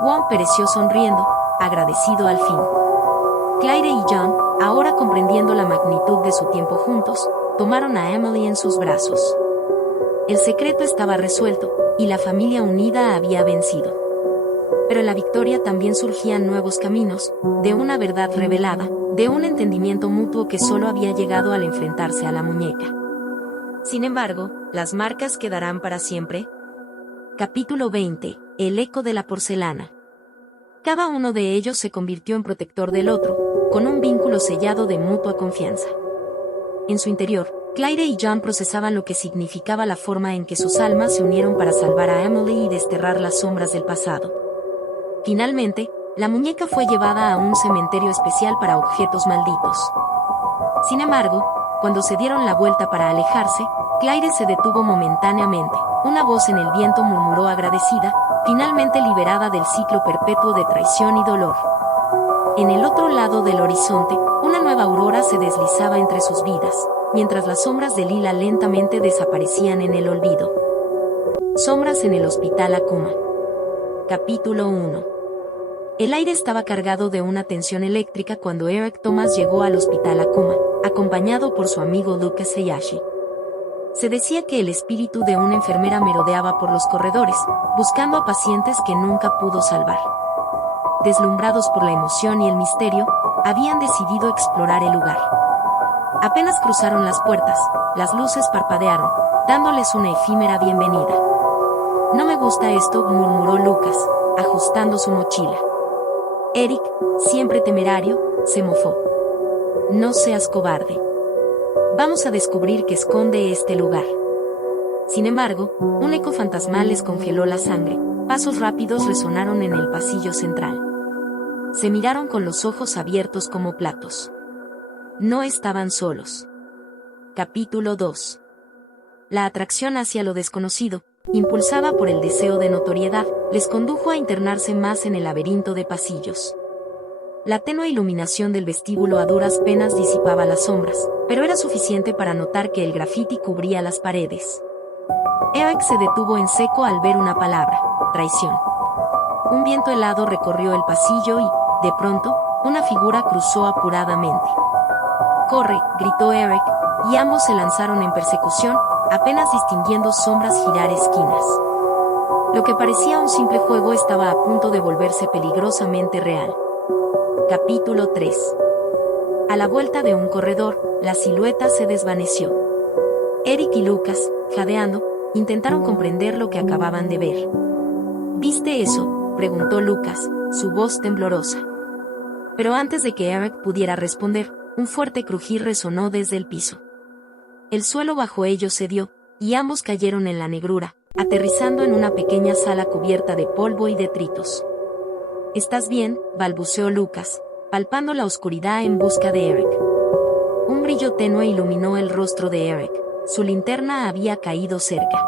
Wong pereció sonriendo, agradecido al fin. Claire y John, ahora comprendiendo la magnitud de su tiempo juntos, tomaron a Emily en sus brazos. El secreto estaba resuelto, y la familia unida había vencido. Pero en la victoria también surgían nuevos caminos, de una verdad revelada, de un entendimiento mutuo que solo había llegado al enfrentarse a la muñeca. Sin embargo, ¿las marcas quedarán para siempre? Capítulo 20. El eco de la porcelana. Cada uno de ellos se convirtió en protector del otro, con un vínculo sellado de mutua confianza. En su interior, Claire y John procesaban lo que significaba la forma en que sus almas se unieron para salvar a Emily y desterrar las sombras del pasado. Finalmente, la muñeca fue llevada a un cementerio especial para objetos malditos. Sin embargo, cuando se dieron la vuelta para alejarse, Claire se detuvo momentáneamente. Una voz en el viento murmuró agradecida, finalmente liberada del ciclo perpetuo de traición y dolor. En el otro lado del horizonte, una nueva aurora se deslizaba entre sus vidas, mientras las sombras de Lila lentamente desaparecían en el olvido. Sombras en el Hospital Akuma. Capítulo 1. El aire estaba cargado de una tensión eléctrica cuando Eric Thomas llegó al Hospital Akuma, acompañado por su amigo Lucas Hayashi. Se decía que el espíritu de una enfermera merodeaba por los corredores, buscando a pacientes que nunca pudo salvar. Deslumbrados por la emoción y el misterio, habían decidido explorar el lugar. Apenas cruzaron las puertas, las luces parpadearon, dándoles una efímera bienvenida. «No me gusta esto», murmuró Lucas, ajustando su mochila. Eric, siempre temerario, se mofó. «No seas cobarde. Vamos a descubrir qué esconde este lugar». Sin embargo, un eco fantasmal les congeló la sangre. Pasos rápidos resonaron en el pasillo central. Se miraron con los ojos abiertos como platos. No estaban solos. Capítulo 2. La atracción hacia lo desconocido, impulsada por el deseo de notoriedad, les condujo a internarse más en el laberinto de pasillos. La tenue iluminación del vestíbulo a duras penas disipaba las sombras, pero era suficiente para notar que el grafiti cubría las paredes. Eric se detuvo en seco al ver una palabra: traición. Un viento helado recorrió el pasillo y, de pronto, una figura cruzó apuradamente. «¡Corre!», gritó Eric, y ambos se lanzaron en persecución, apenas distinguiendo sombras girar esquinas. Lo que parecía un simple juego estaba a punto de volverse peligrosamente real. Capítulo 3. A la vuelta de un corredor, la silueta se desvaneció. Eric y Lucas, jadeando, intentaron comprender lo que acababan de ver. «¿Viste eso?», preguntó Lucas, su voz temblorosa. Pero antes de que Eric pudiera responder, un fuerte crujir resonó desde el piso. El suelo bajo ellos cedió, y ambos cayeron en la negrura, aterrizando en una pequeña sala cubierta de polvo y detritos. «¿Estás bien?», balbuceó Lucas, palpando la oscuridad en busca de Eric. Un brillo tenue iluminó el rostro de Eric. Su linterna había caído cerca.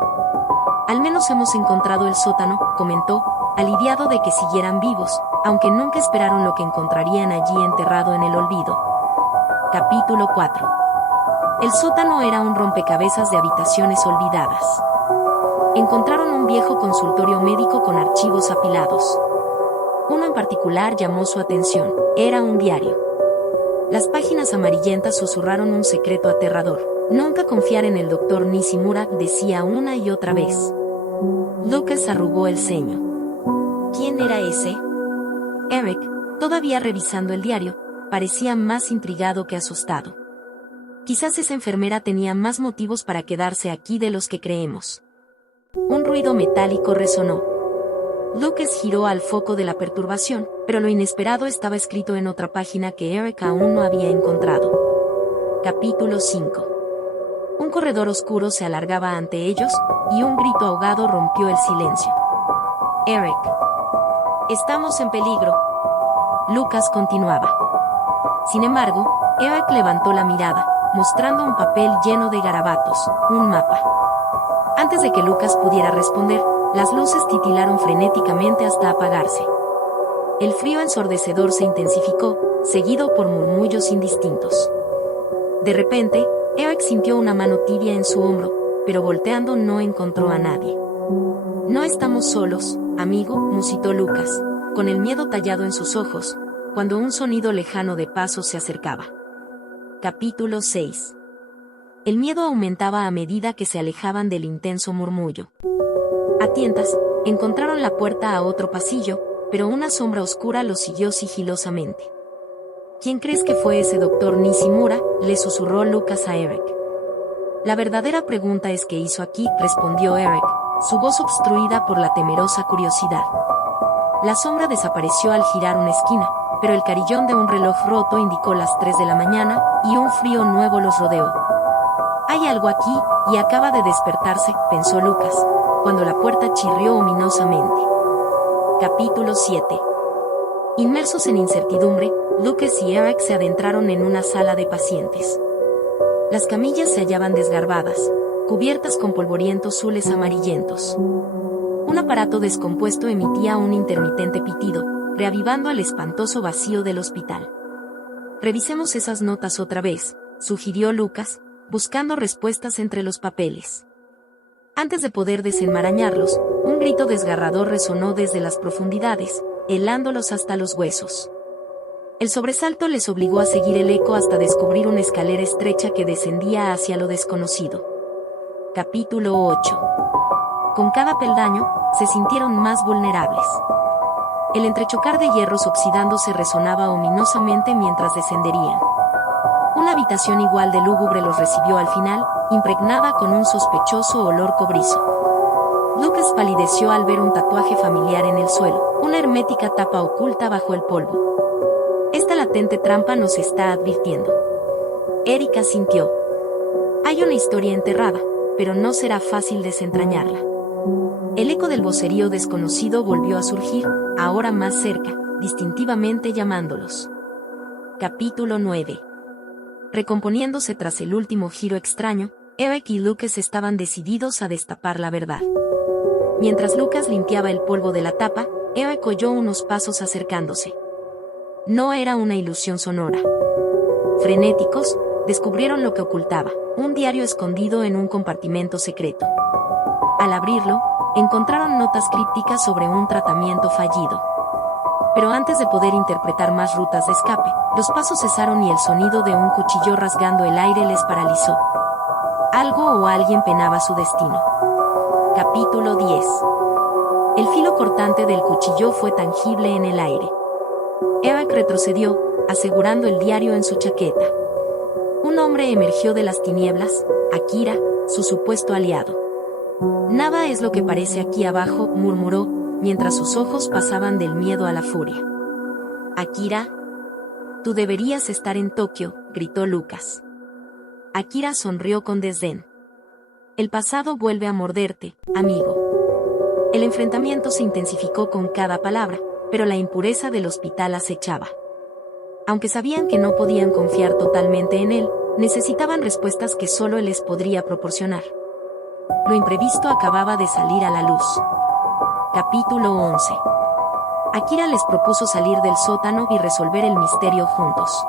«Al menos hemos encontrado el sótano», comentó, aliviado de que siguieran vivos, aunque nunca esperaron lo que encontrarían allí enterrado en el olvido. Capítulo 4. El sótano era un rompecabezas de habitaciones olvidadas. Encontraron un viejo consultorio médico con archivos apilados. Uno en particular llamó su atención: era un diario. Las páginas amarillentas susurraron un secreto aterrador: «Nunca confiar en el doctor Nishimura», decía una y otra vez. Lucas arrugó el ceño. ¿Quién era ese? Eric, todavía revisando el diario, parecía más intrigado que asustado. Quizás esa enfermera tenía más motivos para quedarse aquí de los que creemos. Un ruido metálico resonó. Lucas giró al foco de la perturbación, pero lo inesperado estaba escrito en otra página que Eric aún no había encontrado. Capítulo 5. Un corredor oscuro se alargaba ante ellos, y un grito ahogado rompió el silencio. Eric. Estamos en peligro. Lucas continuaba. Sin embargo, Eric levantó la mirada, mostrando un papel lleno de garabatos, un mapa. Antes de que Lucas pudiera responder, las luces titilaron frenéticamente hasta apagarse. El frío ensordecedor se intensificó, seguido por murmullos indistintos. De repente, Eric sintió una mano tibia en su hombro, pero volteando no encontró a nadie. No estamos solos, amigo, musitó Lucas, con el miedo tallado en sus ojos, cuando un sonido lejano de pasos se acercaba. Capítulo 6. El miedo aumentaba a medida que se alejaban del intenso murmullo. A tientas, encontraron la puerta a otro pasillo, pero una sombra oscura los siguió sigilosamente. ¿Quién crees que fue ese doctor Nishimura?, le susurró Lucas a Eric. La verdadera pregunta es ¿qué hizo aquí?, respondió Eric, su voz obstruida por la temerosa curiosidad. La sombra desapareció al girar una esquina, pero el carillón de un reloj roto indicó las 3 de la mañana, y un frío nuevo los rodeó. Hay algo aquí, y acaba de despertarse, pensó Lucas, cuando la puerta chirrió ominosamente. Capítulo 7. Inmersos en incertidumbre, Lucas y Eric se adentraron en una sala de pacientes. Las camillas se hallaban desgarbadas, cubiertas con polvorientos zules amarillentos. Un aparato descompuesto emitía un intermitente pitido, reavivando el espantoso vacío del hospital. Revisemos esas notas otra vez, sugirió Lucas, buscando respuestas entre los papeles. Antes de poder desenmarañarlos, un grito desgarrador resonó desde las profundidades, helándolos hasta los huesos. El sobresalto les obligó a seguir el eco hasta descubrir una escalera estrecha que descendía hacia lo desconocido. Capítulo 8. Con cada peldaño, se sintieron más vulnerables. El entrechocar de hierros oxidándose resonaba ominosamente mientras descenderían. Una habitación igual de lúgubre los recibió al final, impregnada con un sospechoso olor cobrizo. Lucas palideció al ver un tatuaje familiar en el suelo, una hermética tapa oculta bajo el polvo. Esta latente trampa nos está advirtiendo. Erika sintió. Hay una historia enterrada, pero no será fácil desentrañarla. El eco del vocerío desconocido volvió a surgir, ahora más cerca, distintivamente llamándolos. Capítulo 9. Recomponiéndose tras el último giro extraño, Eric y Lucas estaban decididos a destapar la verdad. Mientras Lucas limpiaba el polvo de la tapa, Eric oyó unos pasos acercándose. No era una ilusión sonora. Frenéticos, descubrieron lo que ocultaba, un diario escondido en un compartimento secreto. Al abrirlo, encontraron notas crípticas sobre un tratamiento fallido. Pero antes de poder interpretar más rutas de escape, los pasos cesaron y el sonido de un cuchillo rasgando el aire les paralizó. Algo o alguien penaba su destino. Capítulo 10. El filo cortante del cuchillo fue tangible en el aire. Eric retrocedió, asegurando el diario en su chaqueta. Un hombre emergió de las tinieblas, Akira, su supuesto aliado. Nada es lo que parece aquí abajo, murmuró, mientras sus ojos pasaban del miedo a la furia. Akira, tú deberías estar en Tokio, gritó Lucas. Akira sonrió con desdén. El pasado vuelve a morderte, amigo. El enfrentamiento se intensificó con cada palabra, pero la impureza del hospital acechaba. Aunque sabían que no podían confiar totalmente en él, necesitaban respuestas que solo él les podría proporcionar. Lo imprevisto acababa de salir a la luz. Capítulo 11. Akira les propuso salir del sótano y resolver el misterio juntos.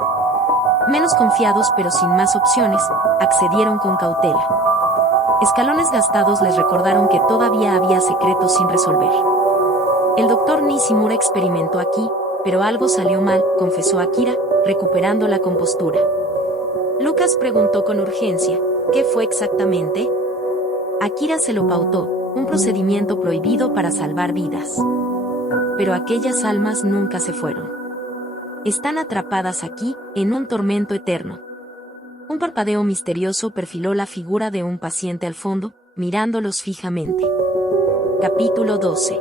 Menos confiados pero sin más opciones, accedieron con cautela. Escalones gastados les recordaron que todavía había secretos sin resolver. El doctor Nishimura experimentó aquí, pero algo salió mal, confesó Akira, recuperando la compostura. Lucas preguntó con urgencia, ¿qué fue exactamente? Akira se lo pautó, un procedimiento prohibido para salvar vidas. Pero aquellas almas nunca se fueron. Están atrapadas aquí, en un tormento eterno. Un parpadeo misterioso perfiló la figura de un paciente al fondo, mirándolos fijamente. Capítulo 12.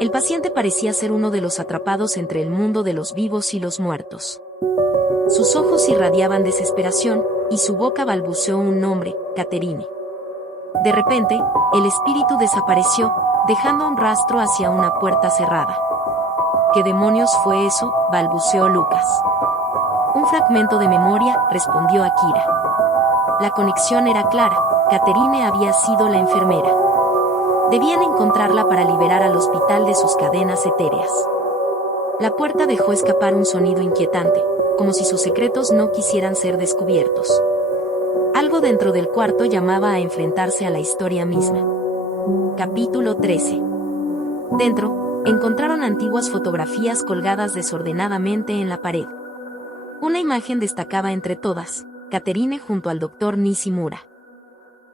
El paciente parecía ser uno de los atrapados entre el mundo de los vivos y los muertos. Sus ojos irradiaban desesperación, y su boca balbuceó un nombre, Catherine. De repente, el espíritu desapareció, dejando un rastro hacia una puerta cerrada. ¿Qué demonios fue eso?, balbuceó Lucas. Un fragmento de memoria, respondió Akira. La conexión era clara, Catherine había sido la enfermera. Debían encontrarla para liberar al hospital de sus cadenas etéreas. La puerta dejó escapar un sonido inquietante, como si sus secretos no quisieran ser descubiertos. Algo dentro del cuarto llamaba a enfrentarse a la historia misma. Capítulo 13. Dentro, encontraron antiguas fotografías colgadas desordenadamente en la pared. Una imagen destacaba entre todas, Catherine junto al doctor Nishimura.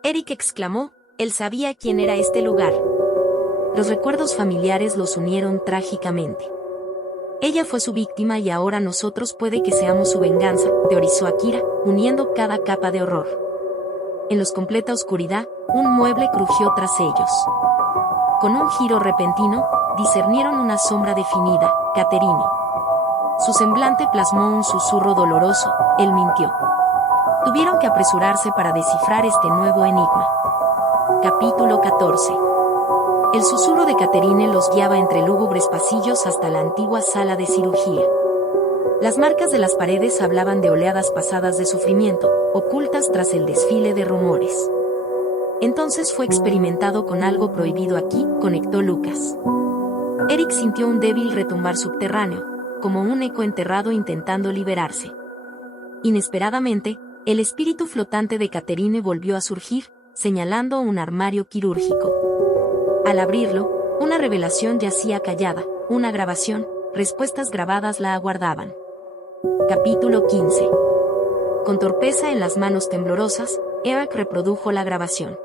Eric exclamó, él sabía quién era este lugar. Los recuerdos familiares los unieron trágicamente. Ella fue su víctima y ahora nosotros puede que seamos su venganza, teorizó Akira, uniendo cada capa de horror. En la completa oscuridad, un mueble crujió tras ellos. Con un giro repentino, discernieron una sombra definida, Catherine. Su semblante plasmó un susurro doloroso, él mintió. Tuvieron que apresurarse para descifrar este nuevo enigma. Capítulo 14. El susurro de Catherine los guiaba entre lúgubres pasillos hasta la antigua sala de cirugía. Las marcas de las paredes hablaban de oleadas pasadas de sufrimiento, ocultas tras el desfile de rumores. Entonces fue experimentado con algo prohibido aquí, conectó Lucas. Eric sintió un débil retumbar subterráneo, como un eco enterrado intentando liberarse. Inesperadamente, el espíritu flotante de Catherine volvió a surgir, señalando un armario quirúrgico. Al abrirlo, una revelación yacía callada, una grabación, respuestas grabadas la aguardaban. Capítulo 15. Con torpeza en las manos temblorosas, Eric reprodujo la grabación.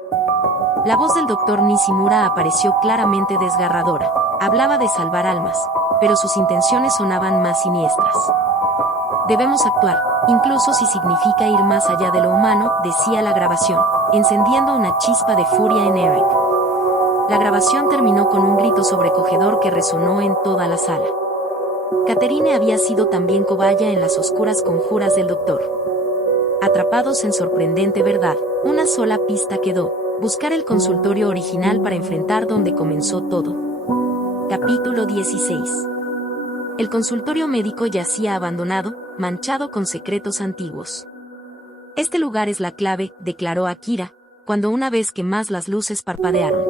La voz del doctor Nishimura apareció claramente desgarradora. Hablaba de salvar almas, pero sus intenciones sonaban más siniestras. Debemos actuar, incluso si significa ir más allá de lo humano, decía la grabación, encendiendo una chispa de furia en Eric. La grabación terminó con un grito sobrecogedor que resonó en toda la sala. Catherine había sido también cobaya en las oscuras conjuras del doctor. Atrapados en sorprendente verdad, una sola pista quedó: buscar el consultorio original para enfrentar donde comenzó todo. Capítulo 16. El consultorio médico yacía abandonado, manchado con secretos antiguos. Este lugar es la clave, declaró Akira, cuando una vez que más las luces parpadearon.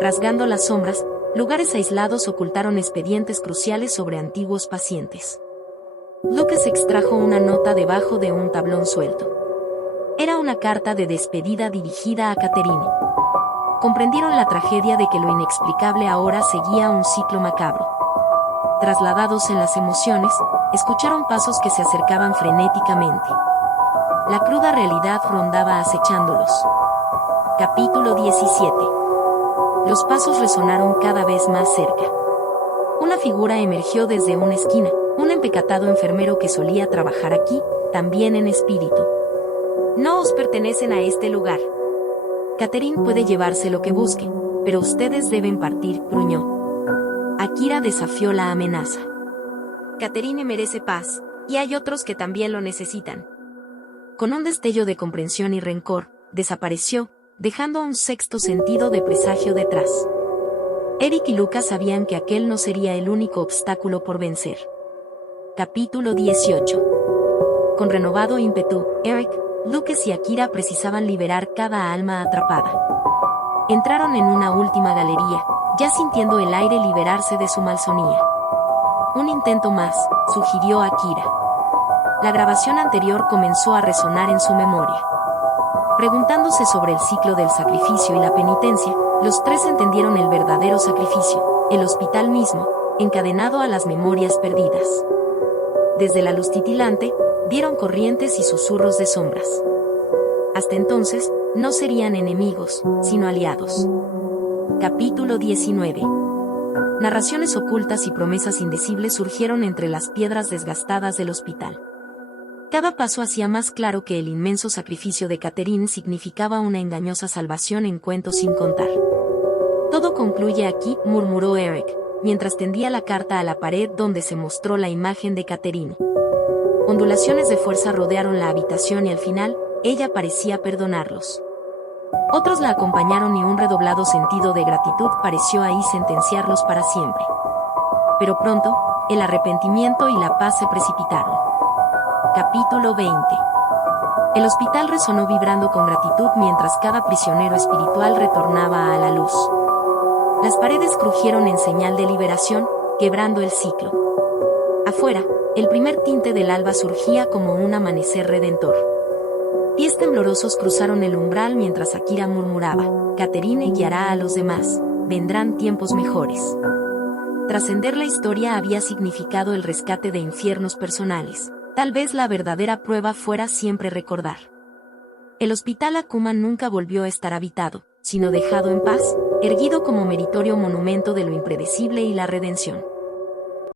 Rasgando las sombras, lugares aislados ocultaron expedientes cruciales sobre antiguos pacientes. Lucas extrajo una nota debajo de un tablón suelto. Era una carta de despedida dirigida a Catherine. Comprendieron la tragedia de que lo inexplicable ahora seguía un ciclo macabro. Trasladados en las emociones, escucharon pasos que se acercaban frenéticamente. La cruda realidad rondaba acechándolos. Capítulo 17. Los pasos resonaron cada vez más cerca. Una figura emergió desde una esquina, un empecatado enfermero que solía trabajar aquí, también en espíritu. No os pertenecen a este lugar. Catherine puede llevarse lo que busque, pero ustedes deben partir, gruñó. Akira desafió la amenaza. Catherine merece paz, y hay otros que también lo necesitan. Con un destello de comprensión y rencor, desapareció, dejando un sexto sentido de presagio detrás. Eric y Lucas sabían que aquel no sería el único obstáculo por vencer. Capítulo 18. Con renovado ímpetu, Eric, Lucas y Akira precisaban liberar cada alma atrapada. Entraron en una última galería, ya sintiendo el aire liberarse de su malsonía. Un intento más, sugirió Akira. La grabación anterior comenzó a resonar en su memoria. Preguntándose sobre el ciclo del sacrificio y la penitencia, los tres entendieron el verdadero sacrificio, el hospital mismo, encadenado a las memorias perdidas. Desde la luz titilante, dieron corrientes y susurros de sombras. Hasta entonces, no serían enemigos, sino aliados. Capítulo 19. Narraciones ocultas y promesas indecibles surgieron entre las piedras desgastadas del hospital. Cada paso hacía más claro que el inmenso sacrificio de Catherine significaba una engañosa salvación en cuentos sin contar. Todo concluye aquí, murmuró Eric, mientras tendía la carta a la pared donde se mostró la imagen de Catherine. Ondulaciones de fuerza rodearon la habitación y al final, ella parecía perdonarlos. Otros la acompañaron y un redoblado sentido de gratitud pareció ahí sentenciarlos para siempre. Pero pronto, el arrepentimiento y la paz se precipitaron. Capítulo 20. El hospital resonó vibrando con gratitud mientras cada prisionero espiritual retornaba a la luz. Las paredes crujieron en señal de liberación, quebrando el ciclo. Afuera, el primer tinte del alba surgía como un amanecer redentor. Pies temblorosos cruzaron el umbral mientras Akira murmuraba: Catherine guiará a los demás, vendrán tiempos mejores. Trascender la historia había significado el rescate de infiernos personales. Tal vez la verdadera prueba fuera siempre recordar. El hospital Akuma nunca volvió a estar habitado, sino dejado en paz, erguido como meritorio monumento de lo impredecible y la redención.